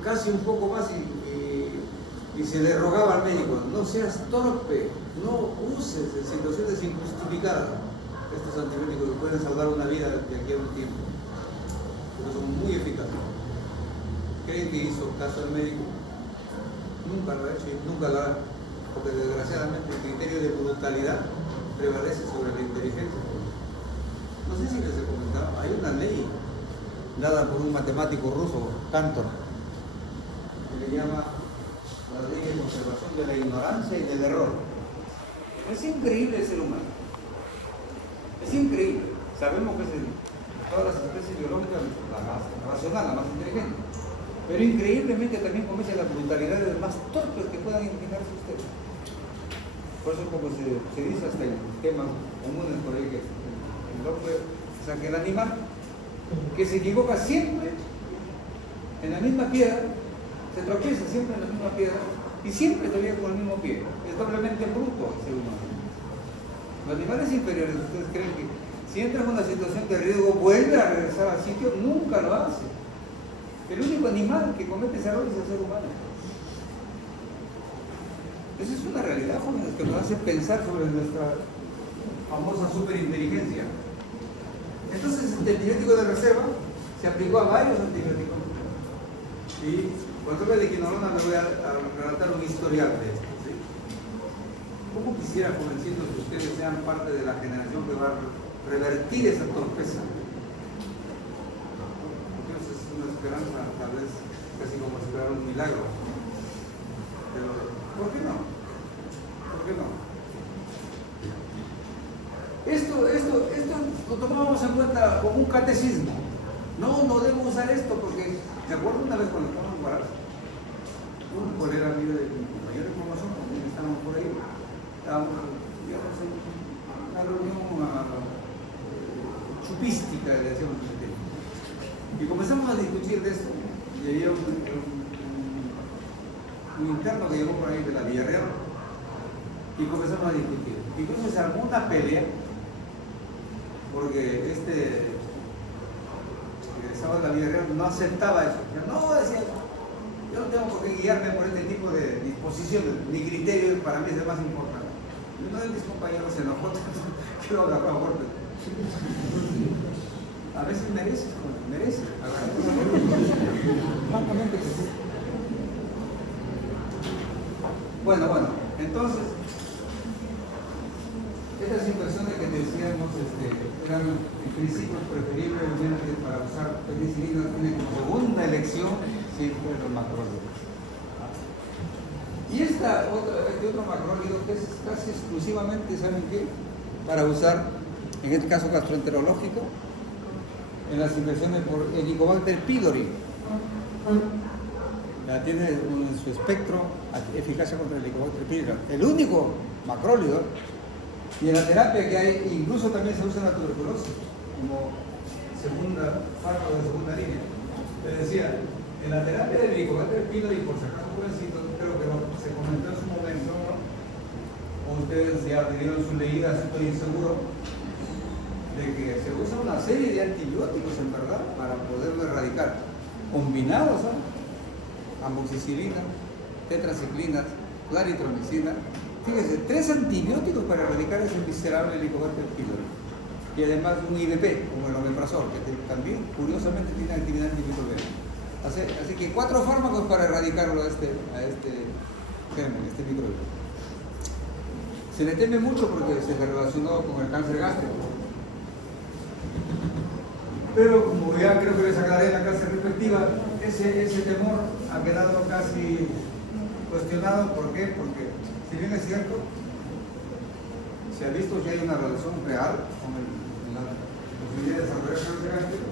Casi un poco más y se le rogaba al médico, no seas torpe, no uses en situaciones injustificadas estos antibióticos que pueden salvar una vida de aquí a un tiempo, pero son muy eficaces. ¿Creen que hizo caso al médico? Nunca lo ha hecho y nunca lo hará, porque desgraciadamente el criterio de brutalidad prevalece sobre la inteligencia. No sé si les he comentado, hay una ley dada por un matemático ruso, Cantor, que le llama la ley de conservación de la ignorancia y del error. Es increíble el ser humano. Es increíble. Sabemos que es de todas las especies biológicas la más racional, la más inteligente. pero increíblemente también comete las brutalidades más torpes que puedan imaginarse ustedes. Por eso, como se dice hasta en temas comunes por ahí, que el hombre, o sea, que el animal que se equivoca siempre en la misma piedra, se tropieza siempre en la misma piedra y siempre todavía con el mismo pie. Es doblemente bruto el ser humano. Los animales inferiores, ¿ustedes creen que si entra en una situación de riesgo vuelve a regresar al sitio? Nunca lo hace. El único animal que comete ese error es el ser humano. Esa es una realidad, jóvenes, que nos hace pensar sobre nuestra famosa superinteligencia. Entonces, el antibiótico de reserva se aplicó a varios antibióticos. Y cuando hablo de quinolona me voy a relatar un historial de esto. ¿Sí? ¿Cómo quisiera, jovencitos, que ustedes sean parte de la generación que va a revertir esa torpeza? Porque eso es una esperanza, tal vez, casi como esperar un milagro. Pero, ¿por qué no? ¿Por qué no? Esto lo tomamos en cuenta como un catecismo. No debo usar esto porque, me acuerdo una vez cuando estábamos en Huaraz, un colega mío de mi compañero de formación, también estábamos por ahí, estábamos, digamos, en una reunión chupística, le decíamos en el tema. Y comenzamos a discutir de esto, y había un interno que llegó por ahí de la Villarreal, y comenzamos a discutir. Incluso se armó una pelea, porque egresado de la Villarreal no aceptaba eso. No, decía, yo no tengo por qué guiarme por este tipo de disposiciones, mi criterio para mí es el más importante. Y uno de mis compañeros se enojó, que lo agarró a golpe. A veces merece. Francamente que sí. Bueno, entonces, estas infecciones que decíamos eran en principio preferibles para usar penicilina, tiene como segunda elección siempre los macrólidos. Y este otro macrólido que es casi exclusivamente, ¿saben qué? Para usar, en este caso gastroenterológico, en las infecciones por Helicobacter pylori. Ya tiene en su espectro eficacia contra el Helicobacter pylori. El único macrólido. Y en la terapia que hay, incluso también se usa en la tuberculosis, como fármaco de segunda línea. Les decía, en la terapia del Helicobacter pylori, por si acaso jovencitos, creo que se comentó en su momento, ¿no? O ustedes ya dieron su leída, estoy seguro, de que se usa una serie de antibióticos en verdad para poderlo erradicar, combinados, ¿no? Amoxicilina, tetraciclina, claritromicina. Fíjense, 3 antibióticos para erradicar ese miserable Helicobacter pylori. Y además un IBP, como el omeprazol, que también curiosamente tiene actividad antimicrobiana. Así que 4 fármacos para erradicarlo a este germen, este microbio. Se le teme mucho porque se le relacionó con el cáncer gástrico. Pero como ya creo que les aclaré en la clase respectiva, ese temor ha quedado casi cuestionado. ¿Por qué? Porque si bien es cierto, se ha visto que hay una relación real con la posibilidad de desarrollar cáncer gástrico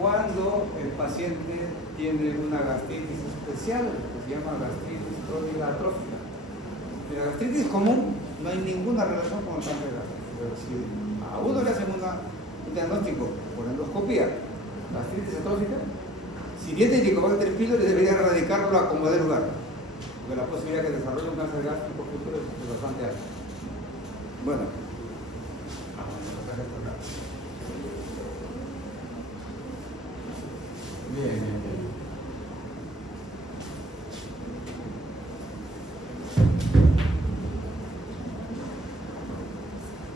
cuando el paciente tiene una gastritis especial, que se llama gastritis crónica atrófica. En la gastritis común no hay ninguna relación con el cáncer gástrico. Pero si a uno le hacen un diagnóstico por endoscopía, gastritis atrófica, si tiene Helicobacter pylori debería erradicarlo a como dé lugar. Porque la posibilidad de que desarrolle un cáncer gástrico futuro es bastante alta. Bueno. Bien.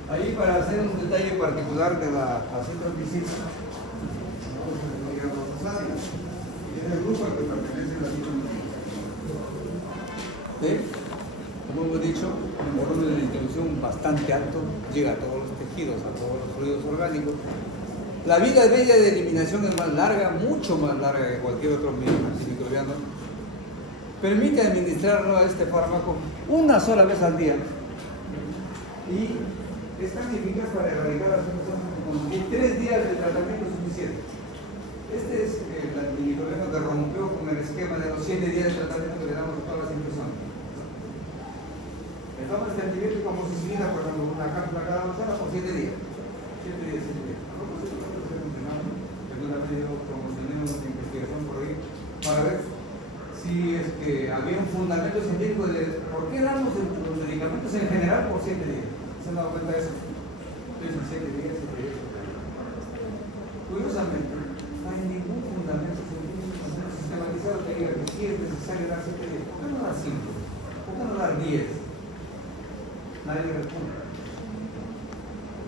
Ahí para hacer un detalle particular de la acitromicina, es el grupo al que pertenece la acitromicina. Como hemos dicho, un volumen de distribución bastante alto, llega a todos los tejidos, a todos los fluidos orgánicos. La vida media de eliminación es más larga, mucho más larga que cualquier otro antimicrobiano. Permite administrarlo a este fármaco una sola vez al día. Y es tan eficaz para erradicar las infecciones como en 3 días de tratamiento suficiente. Este es el antimicrobiano que rompió con el esquema de los 7 días de tratamiento que le damos a todas las infecciones. Le damos este antibiótico amoxicilina, por ejemplo, una cápsula cada manzana por 7 días. 7 días, 7 días. Nosotros promocionemos una investigación por ahí para ver si es que había un fundamento científico de por qué damos los medicamentos en general por 7 días. ¿Se han dado cuenta de eso? Entonces, 7 días, 7 días. Curiosamente, no hay ningún fundamento científico sistematizado que diga que sí es necesario dar 7 días. ¿Por qué no dar 5? ¿Por qué no dar 10? Nadie responde.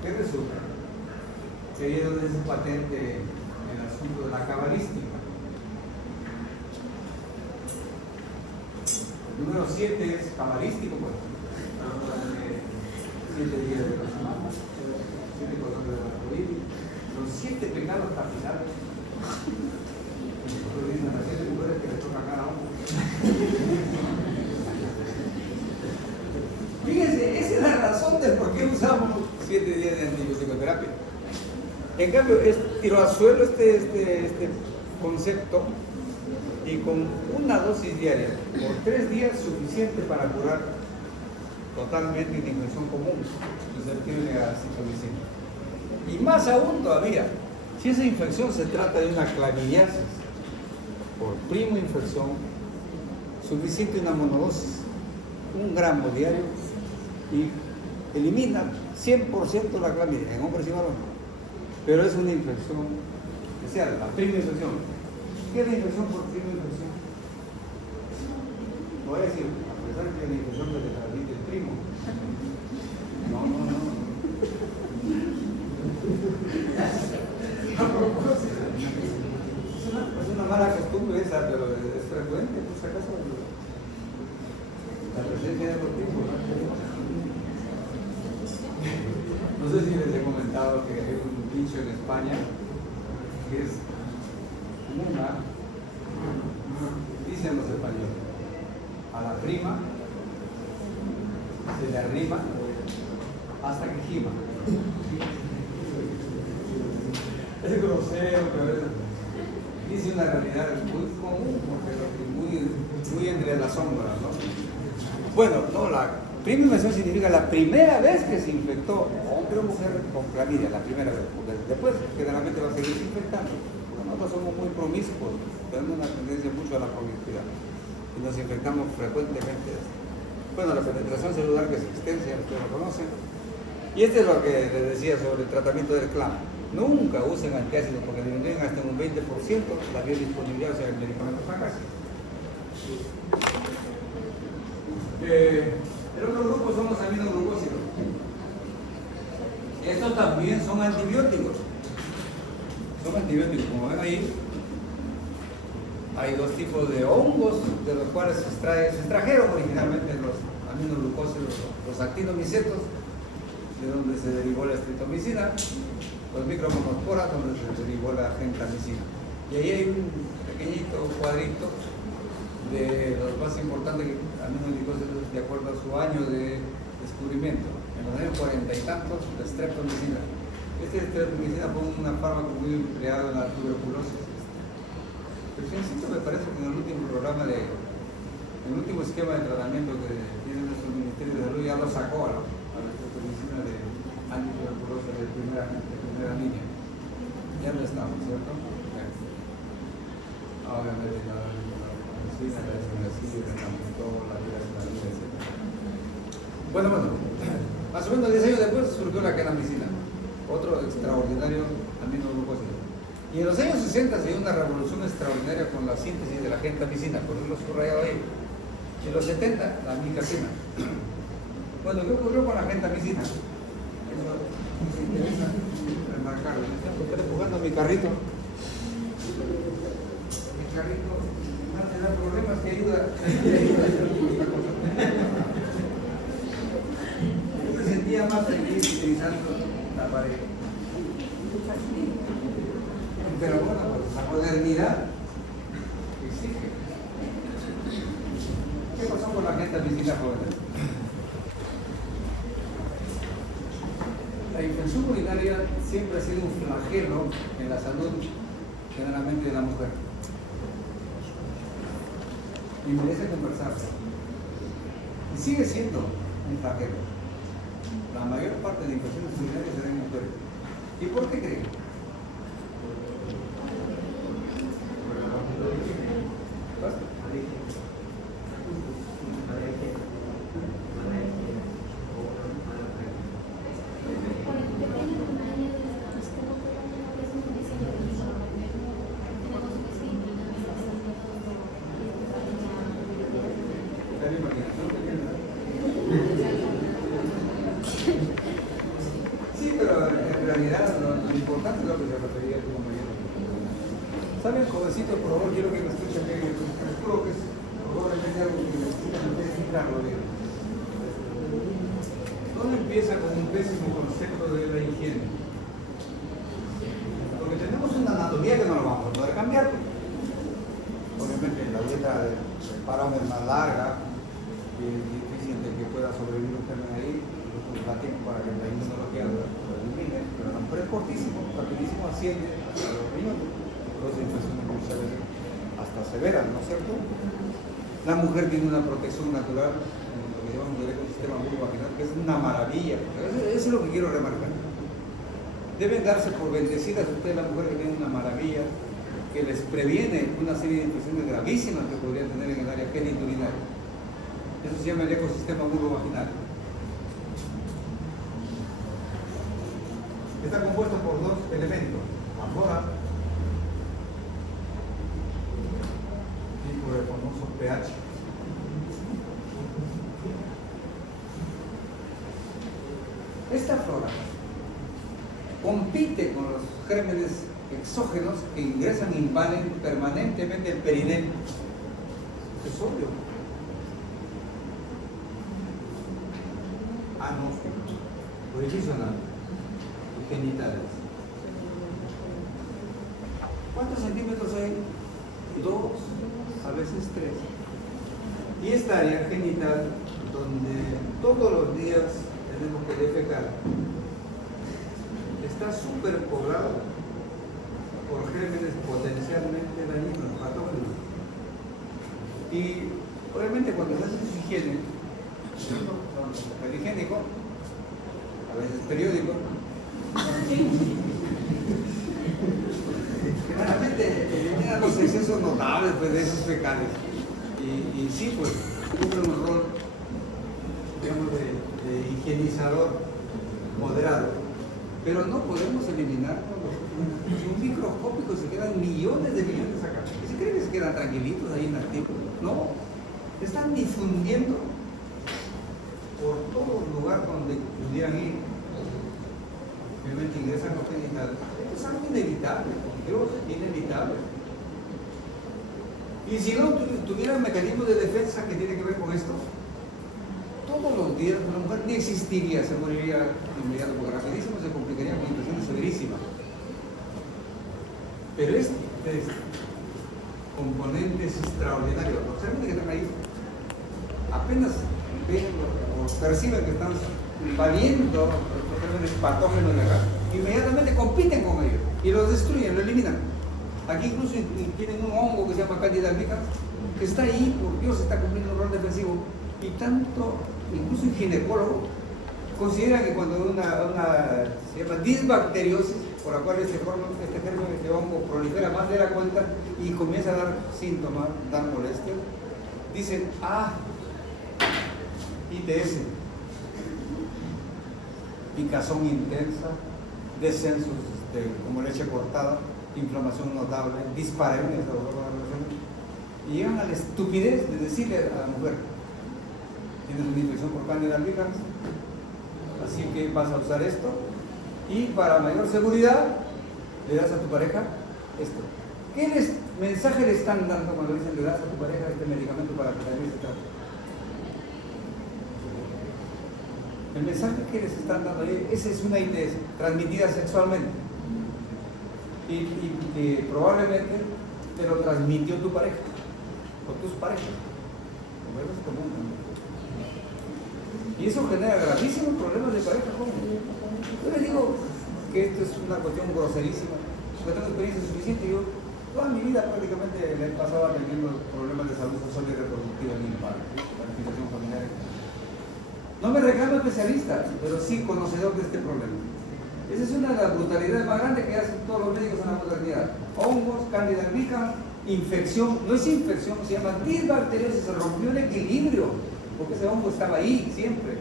¿Qué resulta? Que ahí es donde se patente el asunto de la cabalística. El número 7 es cabalístico, pues. 7 días de la semana, 7 cosas de la política, los 7 pecados capitales. Nosotros dicen las 7 mujeres que le toca a cada uno. Fíjense, esa es la razón de por qué usamos 7 días de antibioticoterapia. En cambio, tiró al suelo este concepto y con una dosis diaria por 3 días suficiente para curar totalmente una infección común susceptible a citomicina. Y más aún todavía, si esa infección se trata de una clamidiasis por primo infección, suficiente una monodosis, 1 gramo diario y elimina 100% la clamidia en hombres y varones. Pero es una infección especial, la prima infección. ¿Qué es la infección por prima infección? Lo voy a decir, a pesar que es la infección que le transmite el primo. No. A propósito. Es una mala costumbre esa, pero es frecuente, por si acaso. La presencia de los primos. No sé si les he comentado que hay un dicho en España que es dicen los españoles, a la prima se le arrima hasta que gima. Es grosero, pero dice una realidad muy común, porque muy entre las sombras, ¿no? Bueno, no, la prima infección significa la primera vez que se infectó hombre o mujer con clamidia, la primera vez, porque después generalmente va a seguir infectando. Nosotros somos muy promiscuos, tenemos una tendencia mucho a la promiscuidad y nos infectamos frecuentemente. Bueno, la penetración celular que es extensa, ustedes lo conocen. Y este es lo que les decía sobre el tratamiento del clam. Nunca usen antiácidos porque disminuyen hasta un 20% la biodisponibilidad, o sea, el medicamento fracasa. El otro grupo son los aminoglucósidos. Estos también son antibióticos. Son antibióticos, como ven ahí. Hay 2 tipos de hongos de los cuales se extrajeron originalmente los aminoglucósidos, los actinomicetos, de donde se derivó la estritomicina, los micromonosporas, donde se derivó la gentamicina. Y ahí hay un pequeñito cuadrito de los más importantes aminoglucósidos de acuerdo a su año de descubrimiento. En los años 40 y tantos, la streptomicina. Esta streptomicina fue una fármaco muy empleado en la tuberculosis. Pero insisto, me parece que en el último programa el último esquema de tratamiento que tiene nuestro Ministerio de Salud ya lo sacó a la streptomicina de antituberculosis de primera línea. Ya no estamos, ¿cierto? Obviamente la medicina, la esclerosis, la mentol, la viracilina, etc. Bueno, más o menos 10 años después surgió la gentamicina, otro extraordinario aminoglucósido. Y en los años 60 se dio una revolución extraordinaria con la síntesis de la gentamicina, por eso lo he subrayado ahí. En los 70, la amicacina. Bueno, ¿qué ocurrió con la gentamicina? Eso nos interesa remarcarlo. Estoy empujando mi carrito. Mi carrito no te da problemas, que ayuda. Yo me sentía más feliz utilizando la pared. Pero bueno, pues la modernidad exige. ¿Qué pasó con la gentamicina, jóvenes? La infección urinaria siempre ha sido un flagelo en la salud, generalmente de la mujer. y merece conversarse. Y sigue siendo un flagelo. La mayor parte de infecciones urinarias se dan en mujeres. ¿Y por qué creen? Sí, pero en realidad lo importante es lo que se refería a tu compañero. ¿Saben, jovencito, por favor, quiero que me escuchen bien? Les juro que es, por favor, en vez de algo que necesitan ustedes explicarlo bien. Todo empieza con un pésimo concepto de la higiene. Porque tenemos una anatomía que no la vamos a poder cambiar. Obviamente la dieta de parón es más larga y es difícil de que pueda sobrevivir usted ahí. La tiempo para que la inmunología lo elimine, pero la mujer es cortísimo, rapidísimo, asciende a los riñones. Entonces, infecciones muchas veces hasta severas, ¿no es cierto? La mujer tiene una protección natural, lo que llamamos el ecosistema vulvovaginal, que es una maravilla. Eso es lo que quiero remarcar. Deben darse por bendecidas ustedes, la mujer que tiene una maravilla, que les previene una serie de infecciones gravísimas que podrían tener en el área geniturinaria. Eso se llama el ecosistema vulvovaginal. Está compuesto por dos elementos, la flora y por el famoso pH. Esta flora compite con los gérmenes exógenos que ingresan e invaden permanentemente el perineo. Es obvio. No, orificio anal. Genitales. ¿Cuántos centímetros hay? 2, a veces 3. Y esta área genital, donde todos los días tenemos que defecar, está súper poblado por gérmenes potencialmente dañinos, patógenos. Y obviamente cuando se hace su higiene, el higiénico, a veces periódico, generalmente eliminan los excesos notables pues, de esos fecales y sí, pues cumple un rol, digamos, de higienizador moderado, pero no podemos eliminar un microscópico, se quedan millones de millones acá. ¿Y se creen que se quedan tranquilitos ahí inactivos? No, están difundiendo por todo lugar donde pudieran ir. Obviamente ingresan los genitales. Esto es algo inevitable, Dios, inevitable. Y si no tuviera mecanismos de defensa que tiene que ver con esto, todos los días una mujer ni existiría, se moriría inmediato, porque rapidísimo se complicaría con infecciones severísimas. Pero este componentes extraordinarios, observen que están ahí, apenas ven o perciben que están invadiendo los gérmenes patógenos de acá, inmediatamente compiten con ellos y los destruyen, lo eliminan. Aquí incluso tienen un hongo que se llama Candida albicans, que está ahí, por Dios, está cumpliendo un rol defensivo. Y tanto, incluso el ginecólogo, considera que cuando se llama disbacteriosis, por la cual este germen, este hongo prolifera más de la cuenta y comienza a dar síntomas, dar molestias, dicen, ITS, picazón intensa, descensos como leche cortada, inflamación notable, dispareunia, y llegan a la estupidez de decirle a la mujer: tienes una infección por Candida albicans, así que vas a usar esto, y para mayor seguridad le das a tu pareja esto. ¿Qué mensaje le están dando cuando dicen le das a tu pareja este medicamento para que también se trate? El mensaje que les están dando ahí, esa es una ITS transmitida sexualmente y que probablemente te lo transmitió tu pareja o tus parejas, como es común también. Y eso genera gravísimos problemas de pareja joven. Yo les digo que esto es una cuestión groserísima, porque tengo experiencia suficiente. Yo toda mi vida prácticamente la he pasado teniendo problemas de salud sexual y reproductiva en el padre, planificación familiar. No me reclamo especialista, pero sí conocedor de este problema. Esa es una de las brutalidades más grandes que hacen todos los médicos en la maternidad. Hongos, cándida albicans, infección, no es infección, se llama disbacteriosis, se rompió el equilibrio, porque ese hongo estaba ahí siempre.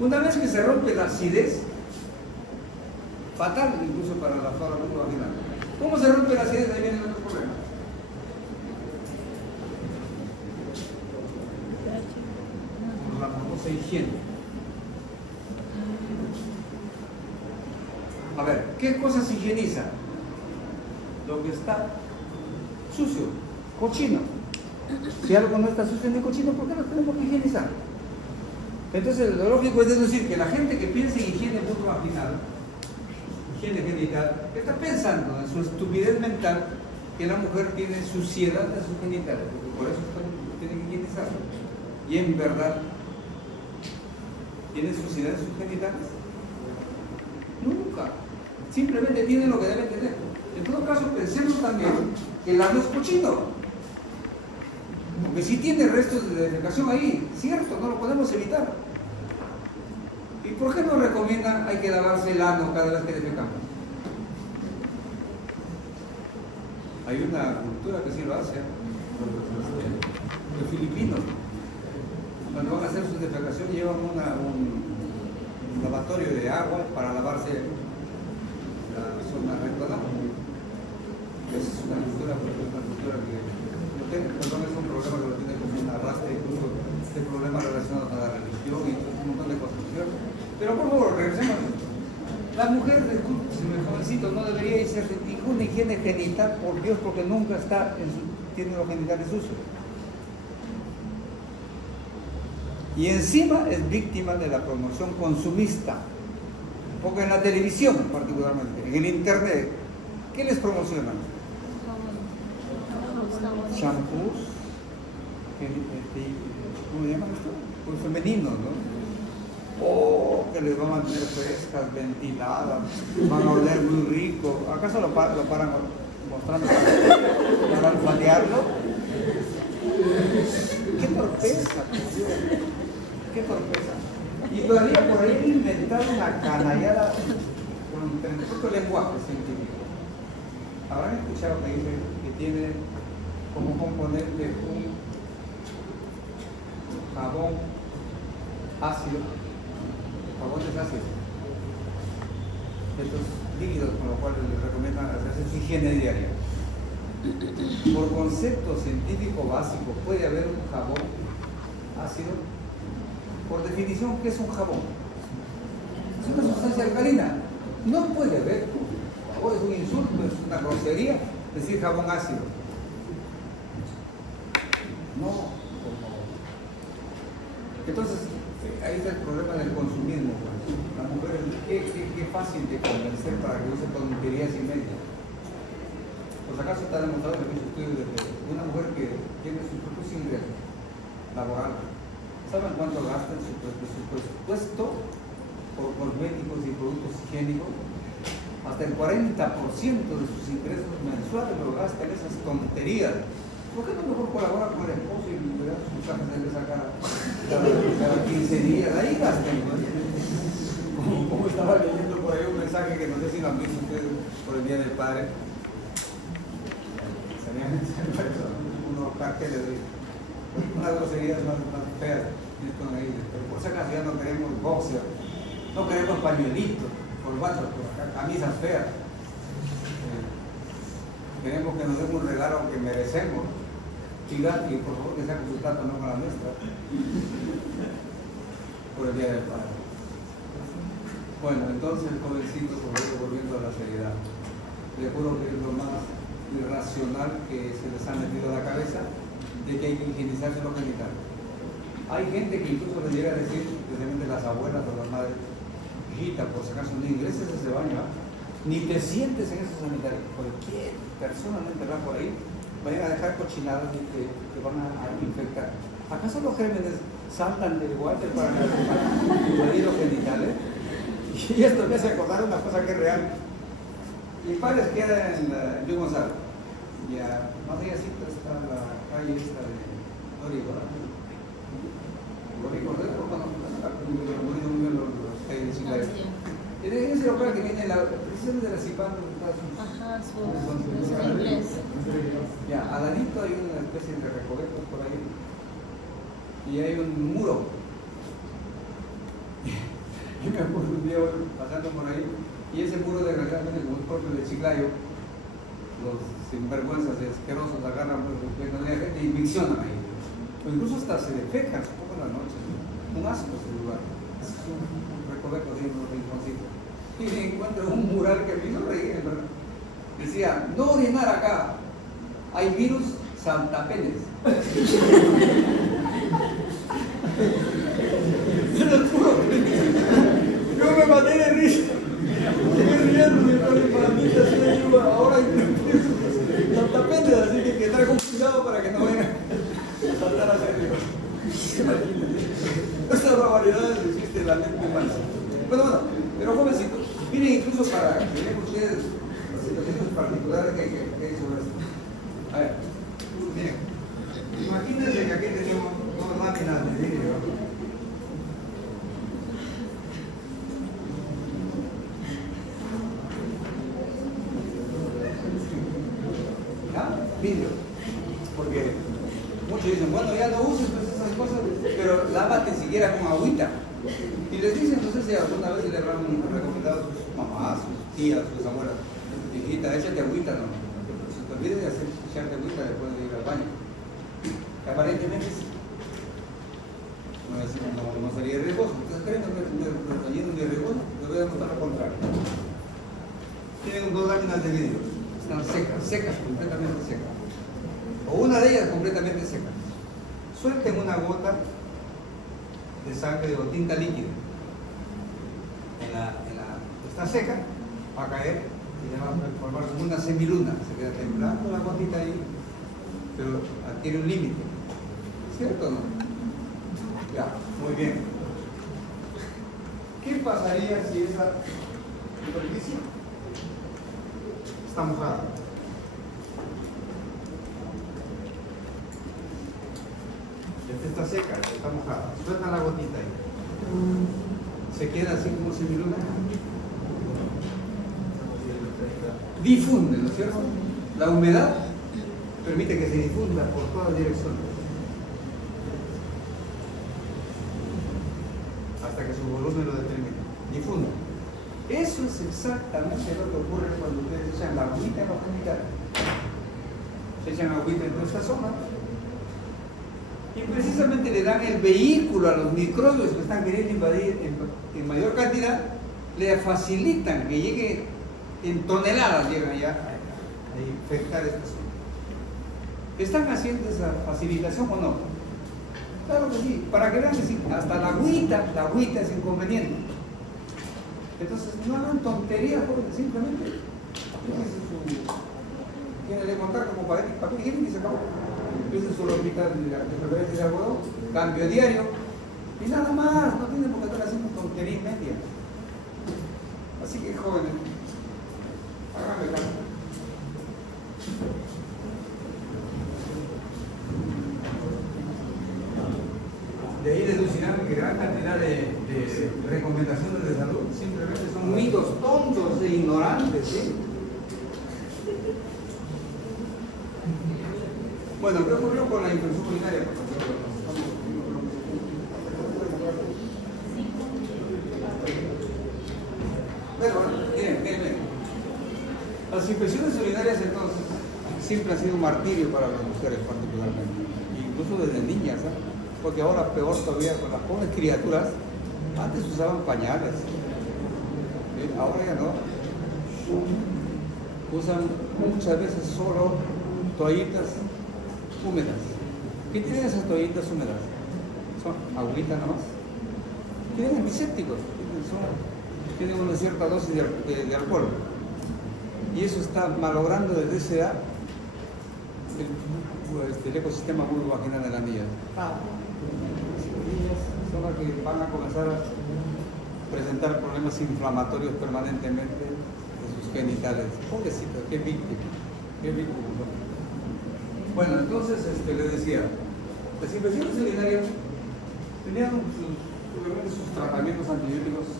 Una vez que se rompe la acidez, fatal incluso para la flora vaginal. ¿Cómo se rompe la acidez? Ahí viene otro problema. Por la famosa higiene. A ver, ¿qué cosas se higieniza? Lo que está sucio, cochino. Si algo no está sucio ni cochino, ¿por qué lo tenemos que higienizar? Entonces, lo lógico es decir que la gente que piensa en higiene vaginal, higiene genital, está pensando en su estupidez mental que la mujer tiene suciedad de sus genitales, porque por eso tiene que higienizarlo. Y en verdad, ¿tiene suciedad de sus genitales? Nunca. Simplemente tiene lo que debe tener. En todo caso, pensemos también que el ano es cochino. Porque si tiene restos de defecación ahí, cierto, no lo podemos evitar. ¿Y por qué nos recomiendan hay que lavarse el ano cada vez que defecamos? Hay una cultura que sí lo hace, los filipinos. Cuando van a hacer su defecación llevan un lavatorio de agua para lavarse la zona rectal. Esa es una cultura, porque es una cultura que no tiene, perdón, es un problema que lo tiene como una arrastre, incluso este problema relacionado con la religión y un montón de cosas, ¿cierto? Pero por favor, regresemos. La mujer, disculpe, jovencito, no debería hacer ninguna higiene genital, por Dios, porque nunca tiene los genitales sucios. Y encima es víctima de la promoción consumista, porque en la televisión particularmente, en el internet, ¿qué les promocionan? Shampoos, ¿cómo le llaman esto? Pues femeninos, ¿no? Oh, que les van a mantener frescas, ventiladas, van a oler muy rico. ¿Acaso lo paran mostrando para olfatearlo? ¡Qué torpeza! ¡Qué torpeza! Y todavía por ahí han inventado una canallada con el propio lenguaje científico. Habrán escuchado que dice que tiene como componente un jabón ácido, jabones ácidos, estos líquidos con los cuales les recomiendan hacerse su higiene diaria. Por concepto científico básico, ¿puede haber un jabón ácido? Por definición, ¿qué es un jabón? Es una sustancia alcalina. No puede haber. O es un insulto, es una grosería decir jabón ácido. No, por favor. Entonces, ahí está el problema del consumismo. La mujer, qué fácil de convencer para que use tonterías y medias. Por si acaso está demostrado en muchos estudios de que una mujer que tiene sus propios ingresos laborales, ¿saben cuánto gasta en su presupuesto por cosméticos y productos higiénicos? Hasta el 40% de sus ingresos mensuales lo gasta en esas tonterías. ¿Por qué no mejor colabora con el esposo y le da sus cajas de sacar cada 15 días? Ahí gasten. Como estaba leyendo por ahí un mensaje que no sé si lo han visto ustedes por el Día del Padre. Salían unos carteles de unas groserías más feas. Pero por si acaso ya no queremos boxer, no queremos pañuelitos, corbatas, camisas feas. Queremos que nos den un regalo que merecemos. Y por favor que sea con su plato, no con la nuestra. Por el Día del Padre. Bueno, entonces, jovencitos, volviendo a la seriedad, les juro que es lo más irracional que se les ha metido a la cabeza de que hay que higienizarse los genitales. Hay gente que incluso les llega a decir, especialmente las abuelas o las madres, hijita, por si acaso no ingreses a ese baño, ni te sientes en esos sanitarios. Cualquier persona no entrará por ahí, vayan a dejar cochinadas y que van a infectar. ¿Acaso los gérmenes saltan del water para invadir los genitales? Y esto me hace acordar una cosa que es real. Mi padre queda en Yu Gonzalo. Ya más allá está la calle esta de Noriega. Noriega, los calles de Chiclayo. Y de ese local que viene la prisión de la Cipán, ajá, su inglés. Ya, al ladito hay una especie de recovecos por ahí. Y hay un muro. Yo me acuerdo un día pasando por ahí, y ese muro desgraciadamente, como es propio de Chiclayo, los sinvergüenzas y asquerosos agarran cuando hay gente y miccionan ahí. O incluso hasta se defecan, supongo en la noche. Un asco ese lugar. Es un recoveco de un rinconcito. Y me encuentro un mural que me hizo reír, ¿verdad? Decía, no orinar acá, hay virus saltapenes. Yo me maté de risa. Estoy riéndome con mi maldita sea, ahora hay saltapenes, así que traigo un cuidado para que no vengan a saltar hacia arriba. Estas barbaridades existen en la mente humana. Bueno, pero jovencitos, miren, incluso para que vean ustedes las situaciones particulares que hay sobre esto. A ver, miren, imagínense que aquí tenemos dos láminas de vidrio. Vidrio, porque muchos dicen, bueno, ya no uses pues esas cosas, pero lávate siquiera con agüita. Y les dicen, no sé si alguna vez le habrán recomendado a sus mamás, sus tías, sus abuelas, hijita, échate agüita, no. Si te olvides de echarte agüita después de ir al baño. Aparentemente sí. No sería riesgoso. Ustedes creen que no es riesgoso, les voy a demostrar lo contrario. Tienen dos láminas de vidrio. Están secas, completamente secas. O una de ellas completamente seca. Suelten una gota de sangre o tinta líquida. Está seca, va a caer y le va a formar como una semiluna. Se queda temblando la gotita ahí, pero adquiere un límite. ¿Cierto o no? Ya, muy bien. ¿Qué pasaría si esa superficie está mojada? Esta está seca, está mojada. Suelta la gotita ahí. Se queda así como semiluna. Difunde, ¿no es cierto? La humedad permite que se difunda por todas direcciones. Hasta que su volumen lo determine. Difunde. Eso es exactamente lo que ocurre cuando ustedes echan la agüita en los genitales. Se echan agüita en toda esta zona y precisamente le dan el vehículo a los microbios que están queriendo invadir en mayor cantidad, le facilitan que lleguen en toneladas, llegan ya a infectar esta zona. ¿Están haciendo esa facilitación o no? Claro que sí, para que vean que sí, hasta la agüita es inconveniente. Entonces, no hagan tonterías, porque simplemente tiene que contar como papel higiénico y se acabó. Empieza su ropita de preferencia de algodón, cambio diario, y nada más, no tienen por qué estar haciendo tontería y media. Así que, jóvenes, háganme caso. De ahí deducirán que gran cantidad de recomendaciones de salud simplemente son mitos tontos e ignorantes, ¿sí? Bueno, ¿qué ocurrió con la infección urinaria? Miren. Las infecciones urinarias entonces siempre han sido un martirio para las mujeres particularmente, incluso desde niñas, ¿eh? Porque ahora peor todavía con las pobres criaturas. Antes usaban pañales, ¿sí? Ahora ya no. Usan muchas veces solo toallitas húmedas. ¿Qué tienen esas toallitas húmedas? Son agüita nada más. Tienen antisépticos, tienen una cierta dosis de alcohol. Y eso está malogrando desde esa edad el ecosistema vulvovaginal de las niñas. Son las que van a comenzar a presentar problemas inflamatorios permanentemente de sus genitales. Pobrecitas, qué víctimas son. Bueno, entonces le decía, las infecciones urinarias tenían obviamente sus tratamientos antibióticos.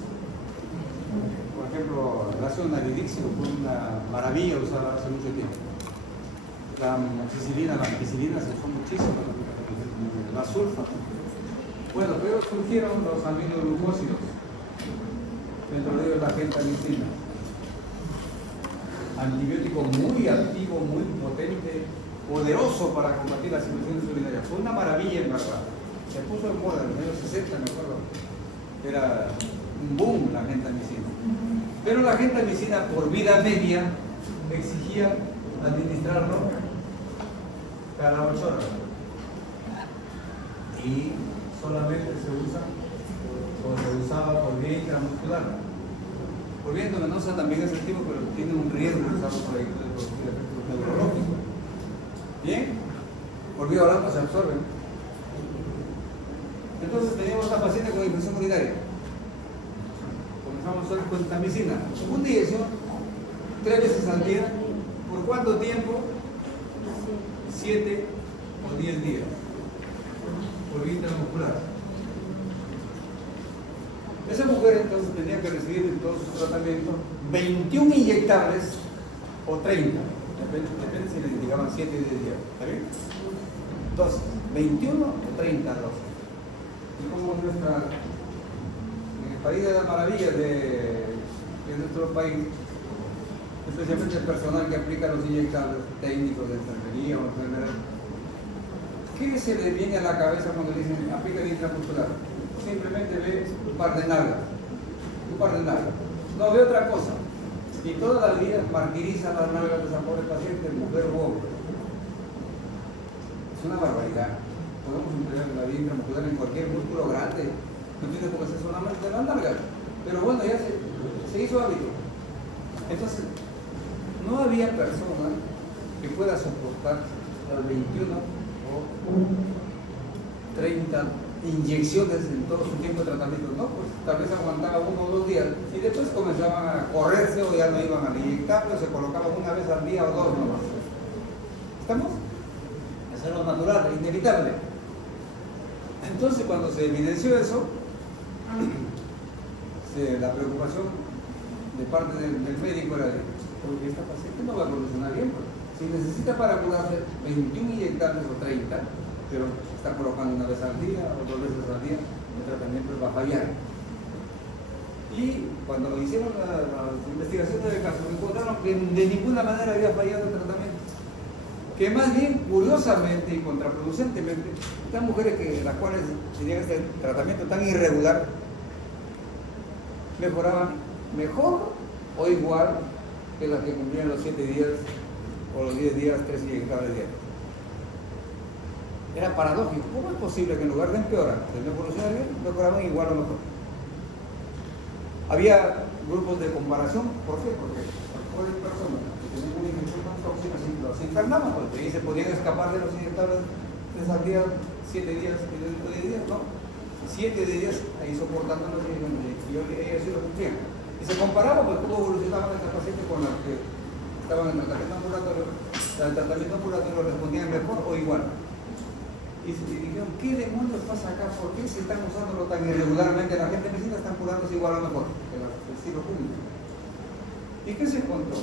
Por ejemplo, el ácido naridíxico fue una maravilla usada hace mucho tiempo. La ampicilina se usó muchísimo, la sulfa. Bueno, pero surgieron los aminoglucósidos, dentro de ellos la gentamicina. Antibiótico muy activo, muy potente, poderoso para combatir las infecciones urinarias. Fue una maravilla en verdad. Se puso en moda en los años 60, me acuerdo. Era un boom la gentamicina. Pero la gentamicina por vida media exigía administrarlo cada 8 horas. Y solamente se usaba por vía intramuscular. Por vía endovenosa también es activo, pero tiene un riesgo de usarlo por ahí, de producir efectos neurológicos. Bien, por vía oral no se absorben. Entonces teníamos una paciente con infección urinaria. Comenzamos a usar gentamicina. Un día, 3 veces al día. ¿Por cuánto tiempo? 7 o 10 días. Por vía intramuscular. Esa mujer entonces tenía que recibir en todo su tratamiento 21 inyectables o 30. Depende si le indicaban 7 y 10 días. ¿Está bien? Entonces, 21 o 30 dosis. Y como nuestra país de las maravillas de nuestro país, especialmente el personal que aplica los inyectables, técnicos de enfermería o enfermeras, ¿qué se le viene a la cabeza cuando le dicen aplica el intramuscular? Simplemente ve un par de nalgas. No ve otra cosa. Y todas las días martiriza las nalgas de esa pobre paciente, mujer u hombre. Es una barbaridad. Podemos emplear la vía intramuscular en cualquier músculo grande. No tiene por qué ser solamente las nalgas. Pero bueno, ya se hizo hábito. Entonces, no había persona que pueda soportar las 21 o 30 inyecciones en todo su tiempo de tratamiento. No, pues tal vez aguantaba 1 o 2 días y después comenzaban a correrse o ya no iban a inyectarlo, se colocaban 1 vez al día o 2 nomás. ¿Estamos? Eso es lo natural, inevitable. Entonces, cuando se evidenció eso, la preocupación de parte del médico era de, porque esta paciente no va a evolucionar bien. Si necesita para curarse 21 inyectables o 30, pero está colocando 1 vez al día o 2 veces al día, el tratamiento va a fallar. Y cuando hicieron las investigaciones del caso, encontraron que de ninguna manera había fallado el tratamiento. Que más bien, curiosamente y contraproducentemente, estas mujeres las cuales tenían este tratamiento tan irregular, mejoraban mejor o igual que las que cumplían los 7 días o los 10 días, 3 inyectables diarios. Era paradójico. ¿Cómo es posible que en lugar de empeorar, de no evolucionar bien, mejoraban igual o mejor? Había grupos de comparación. ¿Por qué? Porque hay personas que tenían una infección tan tóxica se internaban, porque ahí se podían escapar de los inyectables 3 al día, 7 días y dentro de 10 días, no. 7 días ahí soportándolos y ellos sí lo cumplían. Y se comparaba pues cómo evolucionaban estas pacientes con las que estaban en el tratamiento ambulatorio. El tratamiento ambulatorio respondían mejor o igual. Y dijeron, ¿qué demonios pasa acá? ¿Por qué se están usándolo tan irregularmente? La gente medicina están curándose igual o mejor que el estilo público. ¿Y qué se encontró?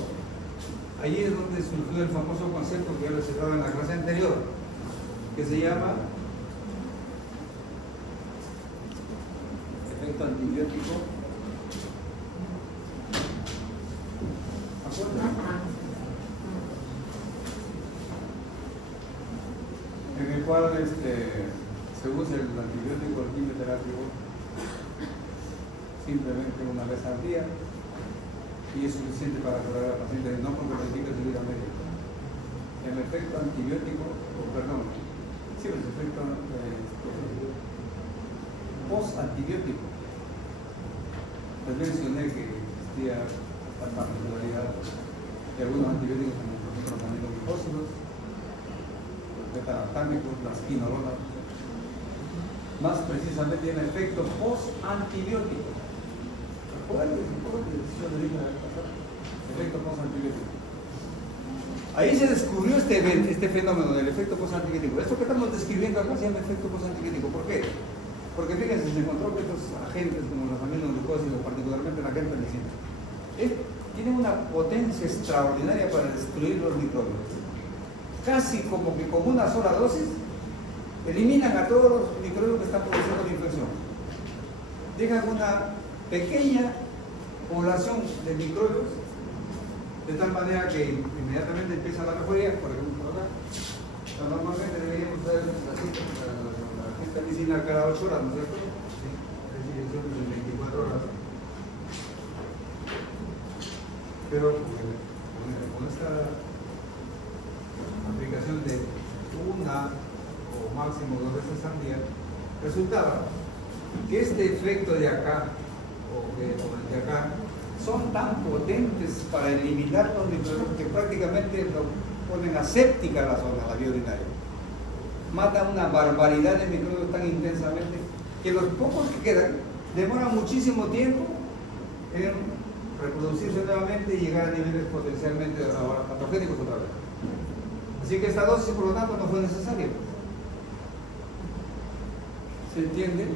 Allí es donde surgió el famoso concepto que ya les citaba en la clase anterior, que se llama efecto antibiótico. En el cual se usa el antibiótico, el quimioterápico, simplemente 1 vez al día y es suficiente para curar a la paciente, no porque lo indique su vida médica. El efecto antibiótico, el efecto post-antibiótico. Les mencioné que existía esta particularidad de algunos antibióticos como por ejemplo los aminoglucósidos, los beta-lactámicos, las quinolonas, más precisamente el efecto post-antibiótico. ¿Cuál es el efecto post-antibiótico? Ahí se descubrió este fenómeno del efecto posantiquítico. Esto que estamos describiendo acá se llama efecto posantiquítico. ¿Por qué? Porque fíjense, se encontró que estos agentes como los aminoglucósidos, particularmente la gentamicina, tienen una potencia extraordinaria para destruir los microbios. Casi como que con una sola dosis eliminan a todos los microbios que están produciendo la infección. Dejan una pequeña población de microbios de tal manera que inmediatamente empieza la mejoría. Por ejemplo, por acá, normalmente deberíamos dar la gentamicina cada 8 horas, ¿no es cierto? Sí, es decir, en 24 horas. Pero con esta aplicación de una o máximo 2 veces al día, resultaba que este efecto de acá o el de acá son tan potentes para eliminar los microbios que prácticamente lo ponen aséptica la zona, la vía urinaria. Matan una barbaridad de microbios tan intensamente que los pocos que quedan demoran muchísimo tiempo en reproducirse nuevamente y llegar a niveles potencialmente patogénicos otra vez. Así que esta dosis, por lo tanto, no fue necesaria. ¿Se entiende?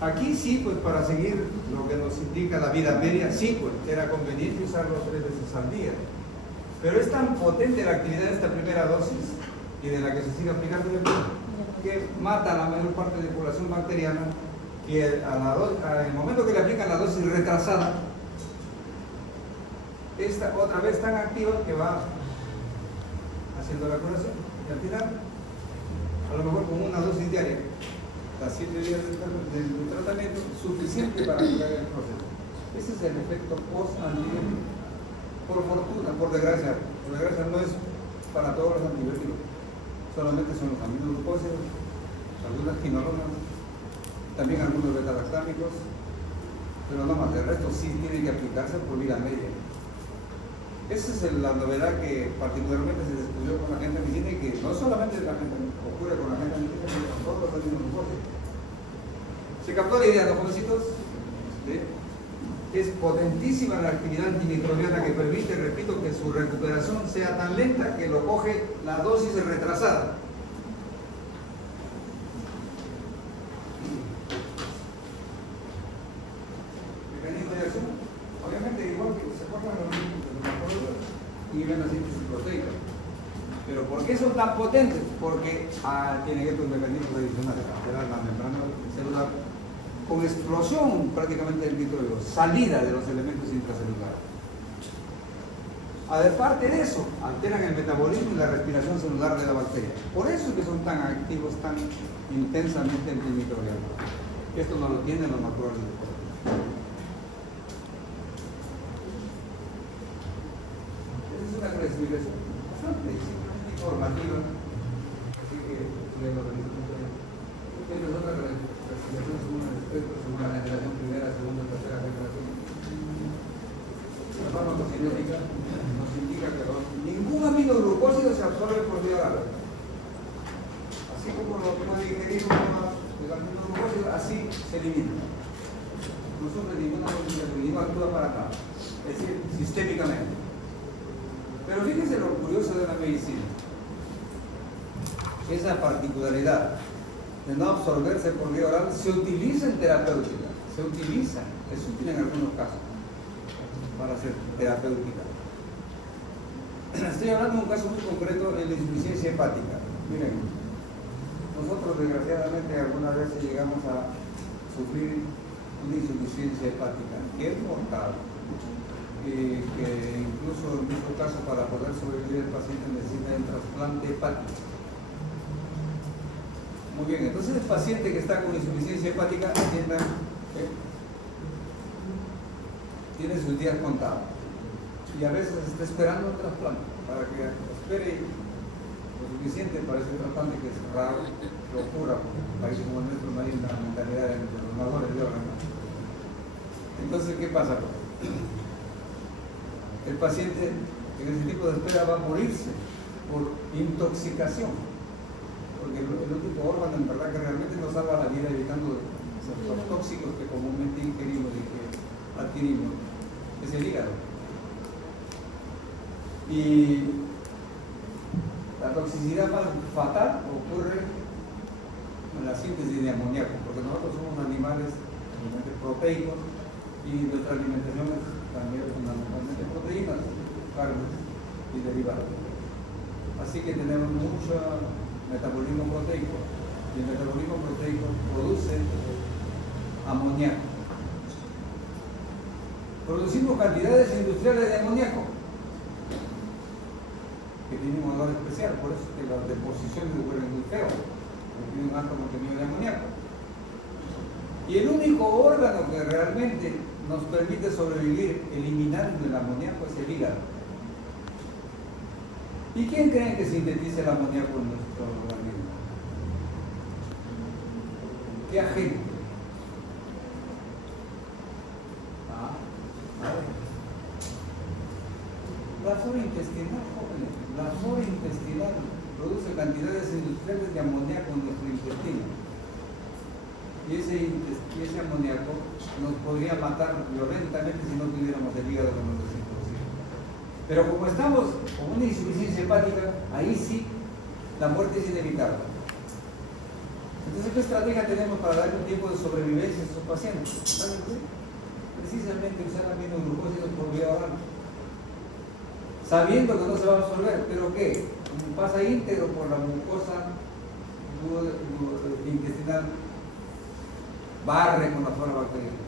Aquí sí, pues para seguir lo que nos indica la vida media, sí, pues era conveniente usarlo 3 veces al día. Pero es tan potente la actividad de esta primera dosis y de la que se sigue aplicando después, que mata a la mayor parte de la población bacteriana, que al momento que le aplican la dosis retrasada, esta otra vez tan activa que va haciendo la curación. Y al final, a lo mejor con una dosis diaria, las 7 días del tratamiento, suficiente para curar el proceso. Ese es el efecto post-antibiótico. Por fortuna, por desgracia no es para todos los antibióticos, solamente son los aminoglucósidos, algunas quinolonas, también algunos beta-lactámicos, pero no más, el resto sí tiene que aplicarse por vida media. Esa es la novedad que particularmente se descubrió con la gentamicina y que no solamente la ocurre con la gentamicina, sino con todos los aminoglucósidos. ¿Se captó la idea, los jovencitos? ¿Sí? Es potentísima la actividad antimicrobiana que permite, repito, que su recuperación sea tan lenta que lo coge la dosis retrasada. Mecanismo de acción, obviamente igual que se forman los macrófagos y ven la síntesis proteica. Pero ¿por qué son tan potentes? Porque tienen estos mecanismos adicionales, alterar la membrana celular con explosión prácticamente del microbio, salida de los elementos intracelulares. Aparte de eso, alteran el metabolismo y la respiración celular de la bacteria. Por eso es que son tan activos, tan intensamente antimicrobianos. Esto no lo tienen los macroorganismos. Esa es una clasificación bastante informativa. Así que la organización. Esta es otra clasificación según el espectro, según la generación primera, segunda, tercera generación. La farmacocinética nos indica que ningún aminoglucósido se absorbe por vía oral. Así como lo puede ingerir el aminoglucósido, así se elimina. No sufre ninguna modificación, no actúa para nada. Es decir, sistémicamente. Pero fíjense lo curioso de la medicina. Esa particularidad de no absorberse por vía oral se utiliza en terapéutica. Se utiliza, es útil en algunos casos para hacer terapéutica. Estoy hablando de un caso muy concreto en la insuficiencia hepática. Miren, nosotros desgraciadamente algunas veces llegamos a sufrir una insuficiencia hepática que es mortal, que incluso en muchos casos para poder sobrevivir el paciente necesita el trasplante hepático. Muy bien, entonces el paciente que está con insuficiencia hepática tiene sus días contados y a veces está esperando el trasplante para que espere lo suficiente para ese trasplante, que es raro que ocurra, porque en un país como el nuestro no hay una mentalidad de los donadores de órganos. Entonces, ¿qué pasa? El paciente en ese tipo de espera va a morirse por intoxicación, porque el único órgano en verdad que realmente nos salva la vida evitando los tóxicos que comúnmente ingerimos y que adquirimos es el hígado. Y la toxicidad más fatal ocurre en la síntesis de amoníaco, porque nosotros somos animales proteicos y nuestra alimentación es también fundamentalmente proteínas, carnes y derivados. Así que tenemos mucho metabolismo proteico y el metabolismo proteico produce amoníaco. Producimos cantidades industriales de amoníaco que tienen un olor especial, por eso es que las deposiciones huelen muy feo, porque tiene un alto contenido de amoníaco. Y el único órgano que realmente nos permite sobrevivir eliminando el amoníaco es el hígado. ¿Y quién cree que sintetiza el amoníaco en nuestro organismo? ¿Qué agente? La flora intestinal, jóvenes. La flora intestinal produce cantidades industriales de amoníaco en nuestro intestino. Y ese amoníaco nos podría matar violentamente si no tuviéramos el hígado con nuestros introducidos. Pero como estamos con una insuficiencia hepática, ahí sí la muerte es inevitable. Entonces, ¿qué estrategia tenemos para darle un tiempo de sobrevivencia a estos pacientes? ¿Saben qué? Precisamente usar aminoglucósidos por vía oral, sabiendo que no se va a absorber, pero ¿qué? Pasa íntegro por la mucosa intestinal, barre con la flora bacteriana.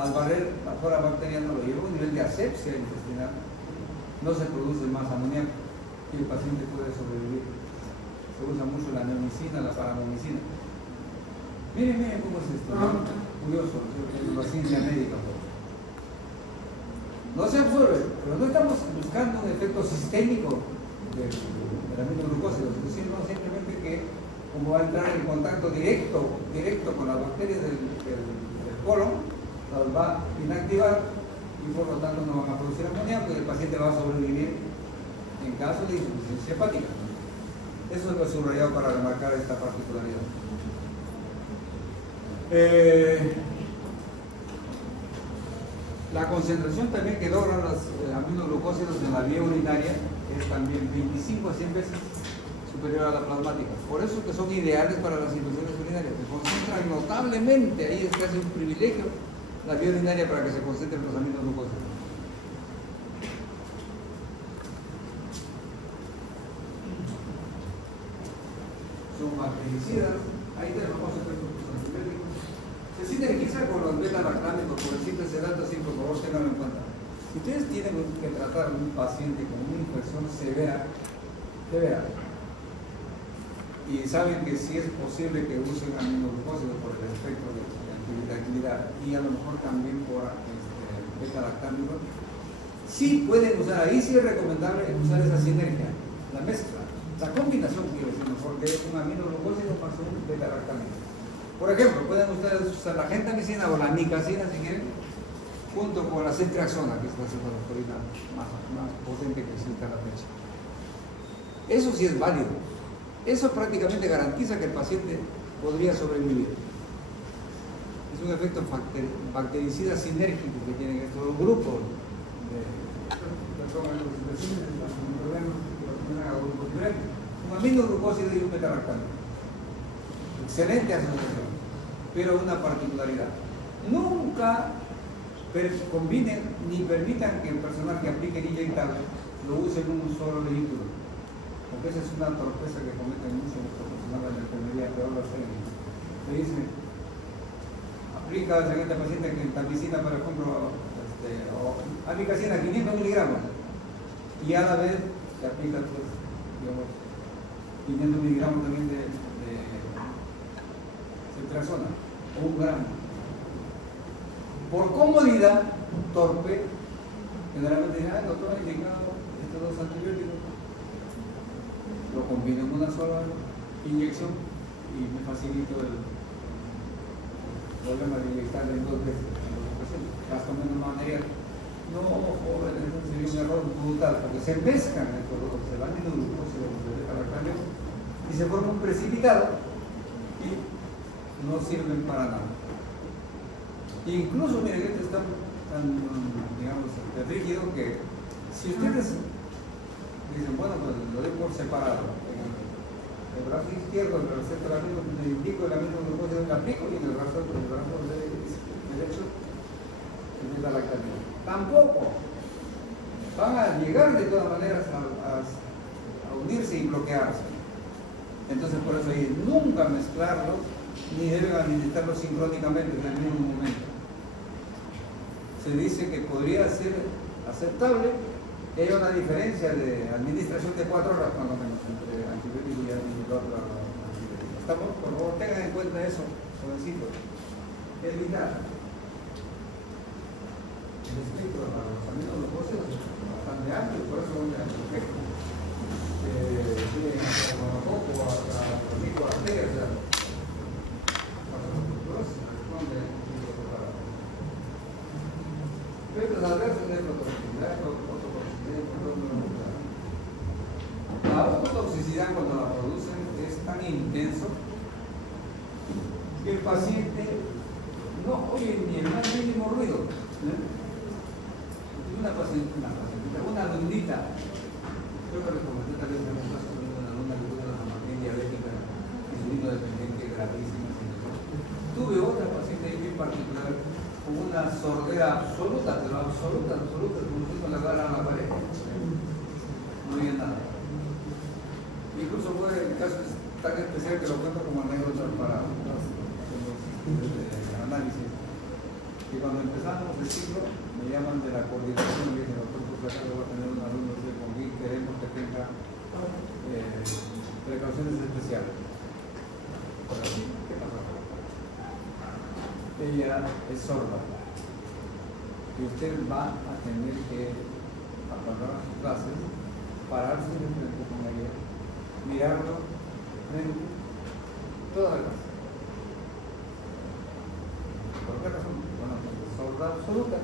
Al barrer la flora bacteriana lo lleva a un nivel de asepsia intestinal, no se produce más amoníaco y el paciente puede sobrevivir. Se usa mucho la neomicina, la paramomicina. Miren cómo es esto, ¿no? Curioso, la ciencia médica. No se absorbe, pero no estamos buscando un efecto sistémico de la aminoglucósidos, sino simplemente que, como va a entrar en contacto directo con las bacterias del colon, las va a inactivar y por lo tanto no van a producir amoníaco y el paciente va a sobrevivir en caso de insuficiencia hepática. Eso es lo subrayado para remarcar esta particularidad. La concentración también que logran los aminoglucósidos en la vía urinaria es también 25 a 100 veces superior a la plasmática. Por eso que son ideales para las infusiones urinarias. Se concentran notablemente, ahí es casi un privilegio la vía urinaria para que se concentren los aminoglucósidos. Son bactericidas, ahí tenemos efectos antibióticos. Se sinergiza con los beta-lactámicos, por el simple dato, así por favor tenganlo en cuenta. Si ustedes tienen que tratar a un paciente con una infección severa, y saben que sí es posible que usen aminoglucósidos por el efecto de actividad y a lo mejor también por beta-lactámicos, sí pueden usar, ahí sí es recomendable usar esa sinergia, la mezcla, la combinación, quiero decir, mejor de un aminoglucósido más un beta-lactámico. Por ejemplo, pueden ustedes usar la gentamicina o la nicacina si quieren, junto con la ceftriaxona, que es la cefalosporina más potente que existe a la fecha. Eso sí es válido. Eso prácticamente garantiza que el paciente podría sobrevivir. Es un efecto bactericida sinérgico que tienen estos grupos de un aminoglucósido y un beta-lactámico. Excelente asociación, pero una particularidad. Nunca combinen ni permitan que el personal que aplique el inyectable lo use en un solo vehículo, porque esa es una torpeza que cometen muchos profesionales de la enfermería, peor los técnicos. Le dicen, aplica a la siguiente paciente que gentamicina, por ejemplo, o amicacina 500 miligramos, y a la vez se aplica, pues, digamos, 500 miligramos también de ceftriaxona, o 1 gramo. Por comodidad, torpe, generalmente dicen, el doctor ha indicado estos 2 antibióticos, lo combino en una sola inyección y me facilito el problema de inyectar en 2 veces. Gasto menos material. No, jóvenes, eso sería un error brutal, porque se mezclan estos dos, el aminoglucósido y el beta-lactámico y se forma un precipitado y no sirven para nada. Incluso, miren, esto está tan, digamos, rígido que si ustedes dicen, bueno, pues lo doy por separado. El brazo izquierdo, el receta el amigo, le indico el amigo glucosa del aplico y en el brazo derecho se da la lactamina. Tampoco van a llegar de todas maneras a unirse y bloquearse. Entonces por eso ahí nunca mezclarlos ni deben administrarlos sincrónicamente en el mismo momento. Se dice que podría ser aceptable que haya una diferencia de administración de 4 horas cuando menos entre antibiótico y otro antibiótico. Estamos, por favor, tengan en cuenta eso, jovencitos. Evitar el espectro para los aminoglucósidos es bastante amplio, por eso voy a perfecto. Tienen hasta el monococo, hasta los microarterias, para los culturos, responde efectos adversos de fototoxicidad, la ototoxicidad cuando la producen es tan intenso que el paciente no oye ni el más mínimo ruido. Una alumnita, creo que les comenté tal vez en un caso de una alumna que tuvo una hemorragia diabética insulino dependiente gravísima. Tuve otra paciente en particular con una sordera absoluta, pero absoluta, como si no le agarran a la pared. No oía nada. Incluso fue el caso tan especial que lo cuento como anécdota para los análisis. Y cuando empezamos el ciclo, me llaman de la coordinación y me dicen, doctor, pues acá voy a tener un alumno con quien queremos que tenga precauciones especiales. Pero sí, ¿qué pasa? Ella es sorda. Y usted va a tener que, cuando haga sus clases, pararse de frente con ella, mirarlo frente toda la clase. ¿Por qué razón? Bueno, sorda absoluta.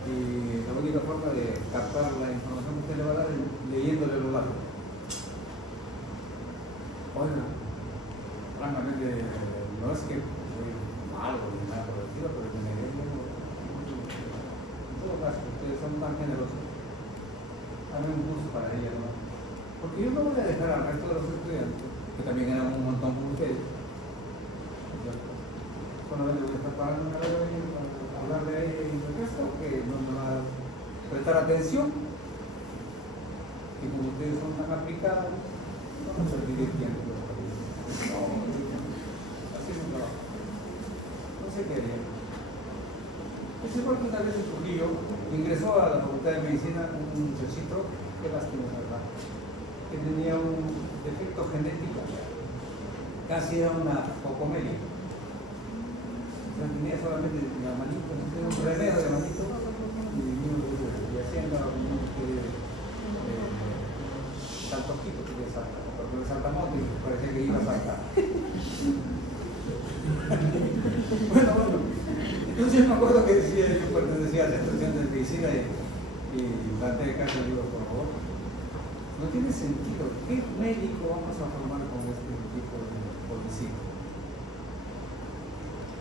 Y la única forma de captar la información que usted le va a dar es leyéndole los labios. Oiga, francamente, no es que soy malo ni nada por el estilo, pero que me den en todo caso, ustedes son tan generosos. Dame un curso para ella, ¿no? Porque yo no voy a dejar al resto de los estudiantes, que también eran un montón como ustedes. Solamente voy a estar pagando una hora para hablar de ella y de esto, que no me va a prestar atención. Y como ustedes son tan aplicados, no vamos a vivir tiempo. No, así es un trabajo. No sé qué haría. Es igual que una vez en Trujillo ingresó a la Facultad de Medicina un muchachito, qué lástima, ¿verdad?, que tenía un defecto genético, casi era una focomelia. Tenía solamente la manito, tenía un remedio de manito y haciendo saltoquitos que salta, porque el saltamonte parecía que iba a saltar. Bueno, entonces yo me acuerdo que decía, yo pertenecía a la estación de medicina y planteé caso y digo, por favor, no tiene sentido, ¿qué médico vamos a formar con este tipo de policía?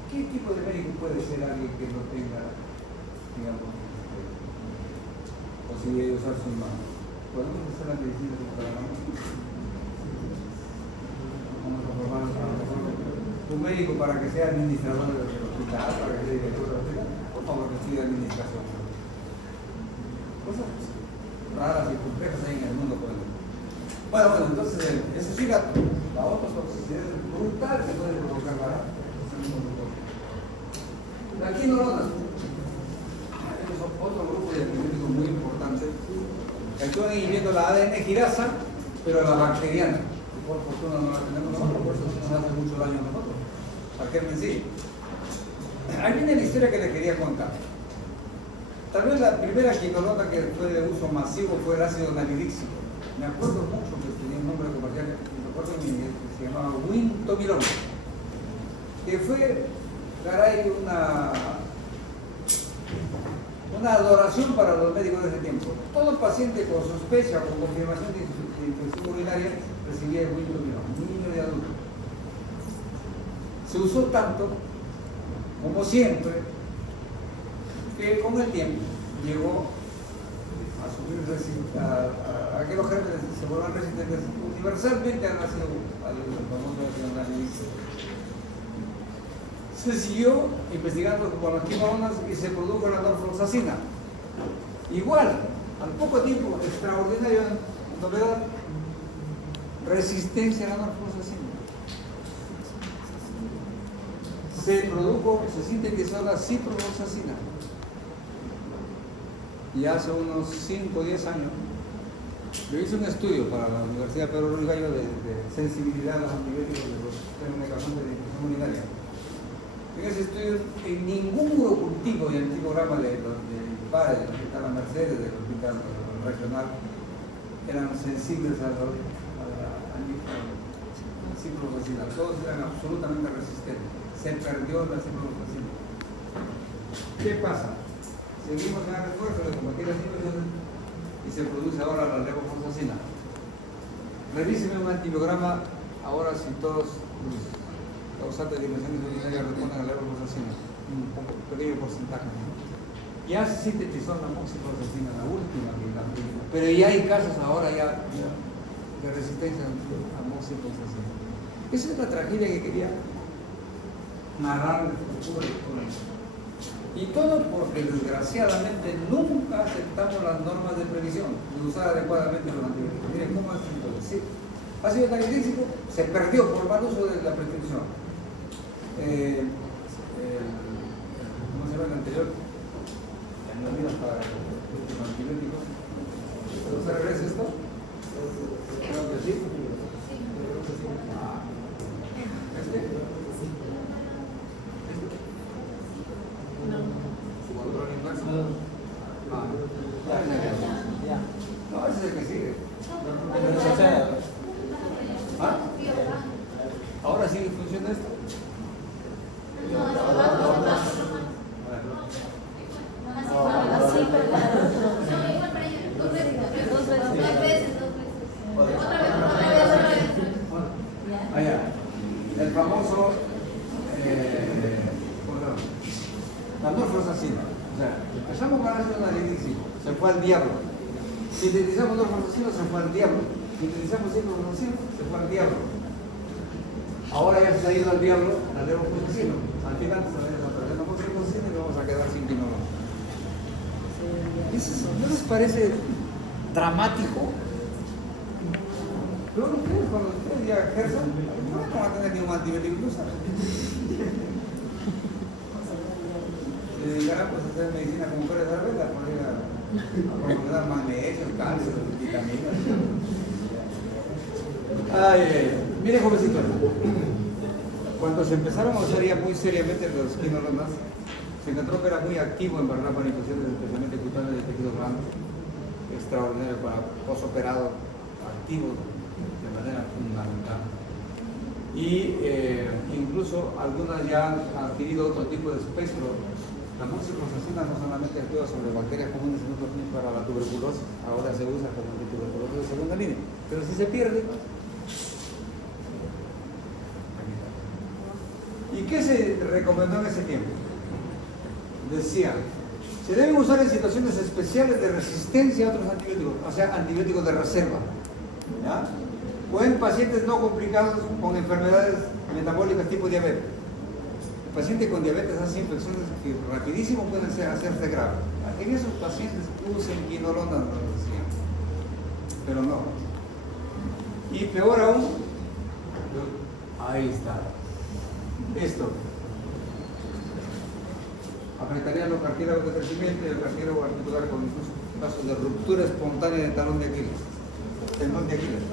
¿Qué tipo de médico puede ser alguien que no tenga, digamos, posibilidad de usar sus manos? ¿Podemos hacer la medicina con la mano? Vamos a formar un médico para que sea administrador del hospital, para que sea director del hospital. Por favor, que estudie administración. Cosas raras y complejas hay en el mundo. Bueno, entonces, eso sí, la ototoxicidad es brutal que puede provocar la quinolonas. Es otro grupo de antibióticos muy importante que actúan inhibiendo la ADN girasa, pero la bacteriana. Y por fortuna no la tenemos nosotros, por eso nos hace mucho daño a nosotros. ¿Para qué mentir? Ahí viene la historia que les quería contar. Tal vez la primera quinolona que fue de uso masivo fue el ácido nalidíxico. Me acuerdo mucho que tenía un nombre comercial, me acuerdo que se llamaba Wintomilón, que fue, caray, una adoración para los médicos de ese tiempo. Todo paciente con sospecha o con confirmación de infección urinaria recibía el Wintomilón, niño de adulto. Se usó tanto, como siempre, que con el tiempo llegó a sufrir a que los gérmenes se vuelvan resistentes universalmente al ácido, al famoso ácido anhídrico. Se siguió investigando con las quinolonas y se produjo la norfloxacina. Igual, al poco tiempo, extraordinaria novedad, resistencia a la norfloxacina. Se sintetizó la ciprofloxacina. Y hace unos 5 o 10 años, yo hice un estudio para la Universidad Pedro Ruiz Gallo de sensibilidad a los antibióticos de los medicamentos de infección urinaria. En ese estudio, en ningún cultivo y antigograma de IPARE, del Hospital La Mercedes, del Hospital Regional, eran sensibles a la ciprofloxacina. Todos eran absolutamente resistentes. Se perdió la ciprofloxacina. ¿Qué pasa? Seguimos en el esfuerzo de combatir las infecciones y se produce ahora la levofloxacina. Revíseme un antibiograma ahora si todos los causantes de infecciones urinarias responden a la levofloxacina, un pequeño porcentaje. Ya se sintetizó la moxifloxacina, la última que pero ya hay casos ahora ya de resistencia a moxifloxacina. Esa es la tragedia que quería narrar el futuro de todo esto. Y todo porque desgraciadamente nunca aceptamos las normas de previsión de usar adecuadamente los antibióticos. Miren cómo es entonces. ¿Sí? Ácido anhídrico se perdió por mal uso de la prescripción. ¿Cómo se llama el anterior? No olvidas para los antibióticos. ¿No se regresa esto? Creo que sí. ¿Este? ¿Control inverso? No, ese es el que sigue. ¿Ah? ¿Ahora sí funciona esto? Así, pero el famoso la norfloxacina. O sea, empezamos con ácido anhídrico, se fue al diablo. Sintetizamos norfloxacina, se fue al diablo. Sintetizamos ciprofloxacina, se fue al diablo. Ahora ya se ha ido al diablo la levofloxacina. Al final se va a desaparecer la moxifloxacina y vamos a quedar sin quinolona. ¿No les parece dramático? Pero ustedes, cuando ustedes ya ejerzan, no van a tener ningún antibiótico que usar. Se dedicarán pues, a hacer medicina como mujeres de la vela, por ir a promover magnesio, calcio, vitaminas. Miren, jovencitos, cuando se empezaron a usar ya muy seriamente los quinolonas, se encontró que era muy activo en verdad para infecciones especialmente cutáneas de tejido blando, extraordinario para posoperado, activo de manera fundamental. Y incluso algunas ya han adquirido otro tipo de espectro. La moxifloxacina no solamente actúa sobre bacterias comunes, sino también para la tuberculosis. Ahora se usa como antituberculosis de segunda línea, pero si se pierde. ¿Y qué se recomendó en ese tiempo? Decía, se deben usar en situaciones especiales de resistencia a otros antibióticos, o sea, antibióticos de reserva, ¿ya? O en pacientes no complicados con enfermedades metabólicas tipo diabetes. El paciente con diabetes hace infecciones que rapidísimo pueden hacerse graves. En esos pacientes usen quinolonas, nos decían, pero no. Y peor aún, ahí está. Esto afectaría a los cartílagos de crecimiento y el cartílago articular con incluso casos de ruptura espontánea de talón de Aquiles, tendón de Aquiles.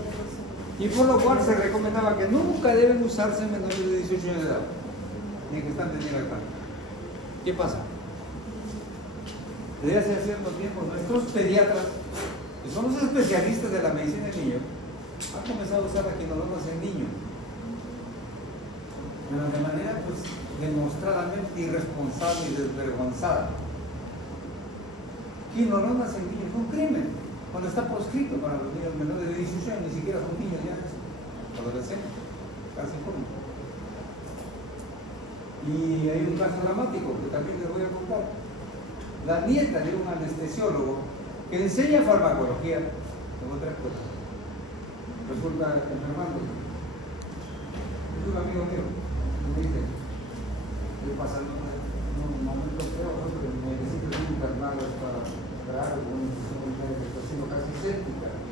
Y por lo cual se recomendaba que nunca deben usarse en menores de 18 años de edad, ni que están de libertad. ¿Qué pasa? Desde hace cierto tiempo nuestros pediatras, que son los especialistas de la medicina del niño, han comenzado a usar las quinolonas en niños. Pero de manera pues demostradamente irresponsable y desvergonzada. Quinolonas en niños es un crimen, cuando está proscrito para los niños menores de 18 años, ni siquiera son niños ya, adolescentes, casi jóvenes. Y hay un caso dramático que también les voy a contar. La nieta de un anestesiólogo que enseña farmacología, en otras cosas, resulta enfermando. Es un amigo mío, me dice, estoy pasando un momento feo, ¿no? Porque necesito ser internado para algo, una infección urinaria que está siendo casi céntrica.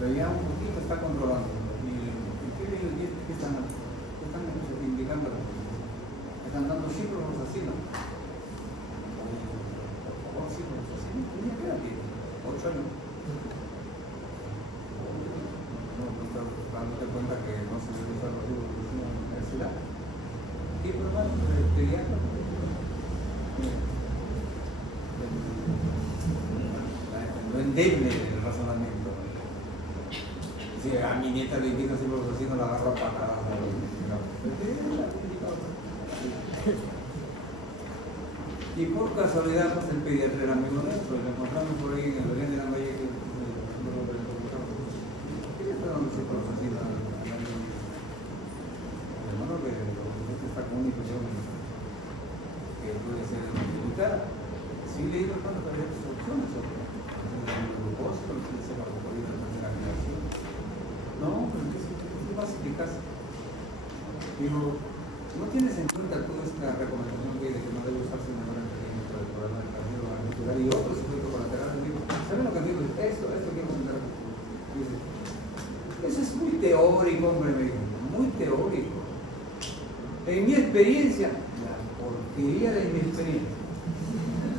Pero ya un poquito está controlando. ¿Y qué están indicando? Están dando ciprofloxacina. Por favor, ciprofloxacina. ¿Qué edad tiene? 8 años. No estás dándote cuenta que no se debe usar los ciprofloxacina en la universidad. Y pero bueno, pediatra. Lo endeble el razonamiento. Si a mi nieta le indica ciprofloxacina, la agarro a patadas. Y por casualidad, pues el pediatra era amigo nuestro, lo encontramos por ahí en el oriente de la Valle, que ¿qué está dando ciprofloxacina? Hermano, que está con una infección que puede ser limitada. Sí le digo, hermano, que hay otras opciones, el glucosa, pero si se va a ocurrir la tercera generación. No, pero ¿qué vas a explicar? Digo, ¿no tienes en cuenta toda esta recomendación que hay de que no debe usarse una hora dentro del programa de cardiovascular y otros efectos colaterales? Digo, ¿saben lo que digo? Esto quiero comentar. Dice, eso es muy teórico, hombre, me dijo, muy teórico. En mi experiencia, la porquería de mi experiencia.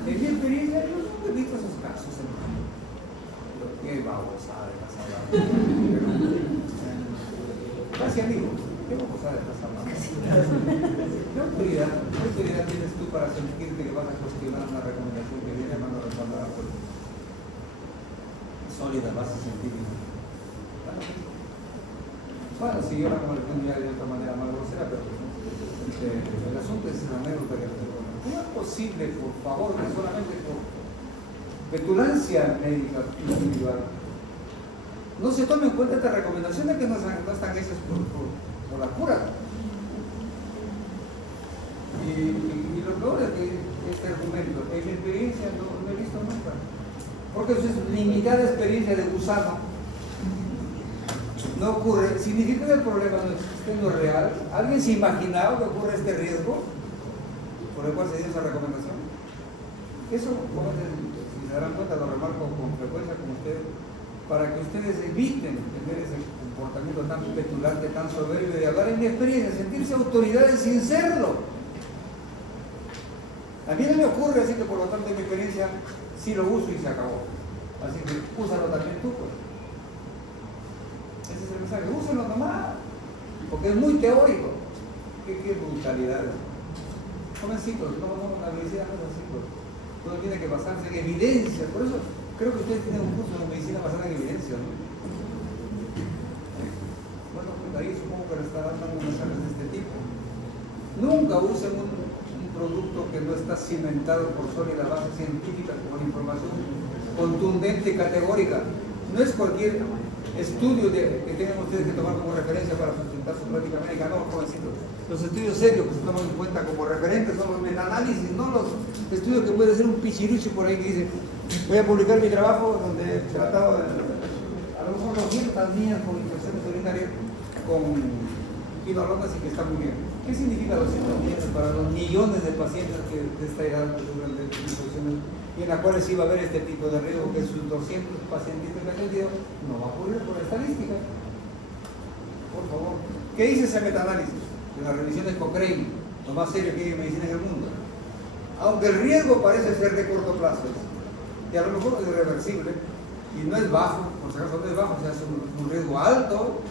En mi experiencia, yo no he visto esos casos, hermano. Qué babosada de pasar. Casi amigo. ¿Qué babosada de pasar? ¿Qué autoridad tienes tú para sentirte que vas a cuestionar una recomendación que viene a mano respaldada por sólida base científica? Bueno, si yo la recomendación ya de otra manera más grosera, pero el asunto es la anécdota que ¿cómo es posible, por favor, que solamente por petulancia médica individual no se tome en cuenta estas recomendaciones que no están hechas por la cura? Y lo peor es que este argumento, en mi experiencia no lo he visto nunca, porque eso es limitada experiencia de gusano. No ocurre, significa que el problema no existe, no es real. ¿Alguien se imaginaba que ocurre este riesgo por el cual se dio esa recomendación? Eso, si se darán cuenta, lo remarco con frecuencia con ustedes, para que ustedes eviten tener ese comportamiento tan petulante, tan soberbio de hablar en mi experiencia, sentirse autoridades sin serlo. A mí no me ocurre, así que por lo tanto en mi experiencia sí lo uso y se acabó. Así que úsalo también tú, pues. Ese es el mensaje, úsalo nomás, porque es muy teórico. Qué brutalidad. Jovencitos, no, la medicina no es así, pues. Todo tiene que basarse en evidencia, por eso creo que ustedes tienen un curso de medicina basada en evidencia, ¿no? Bueno, pues ahí supongo que le está dando mensajes de este tipo. Nunca usen un producto que no está cimentado por sólida base científica, con información contundente y categórica. No es cualquier estudio que tengan ustedes que tomar como referencia para sustentar su práctica médica, no, jovencitos. Los estudios serios que se toman en cuenta como referentes son los metaanálisis, no los estudios que puede ser un pichirucho por ahí que dice, voy a publicar mi trabajo donde he tratado a lo mejor 200 niñas con infecciones urinarias con quinolonas y que está muy bien. ¿Qué significa 200 niñas para los millones de pacientes que de esta edad sufren de infecciones y en la cual sí va a haber este tipo de riesgo, que sus 200 pacientes que han atendido no va a ocurrir por estadística? Por favor. ¿Qué dice ese metaanálisis? De las revisiones Cochrane, lo más serio que hay en medicina en el mundo. Aunque el riesgo parece ser de corto plazo, y a lo mejor es irreversible, y no es bajo, por si acaso no es bajo, o sea, es un riesgo alto,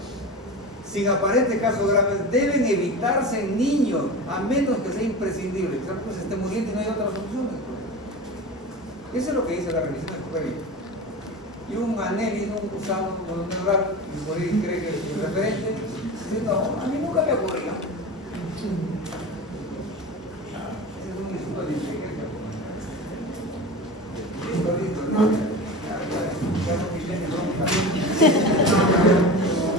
sin aparente casos graves, deben evitarse en niños, a menos que sea imprescindible, que pues esté muriendo y no hay otras opciones. Eso es lo que dice la revisión de Cochrane. Y un anélido, un gusano, como un neural, y por ahí cree que es referente, dice, no, a mí nunca me ocurrió.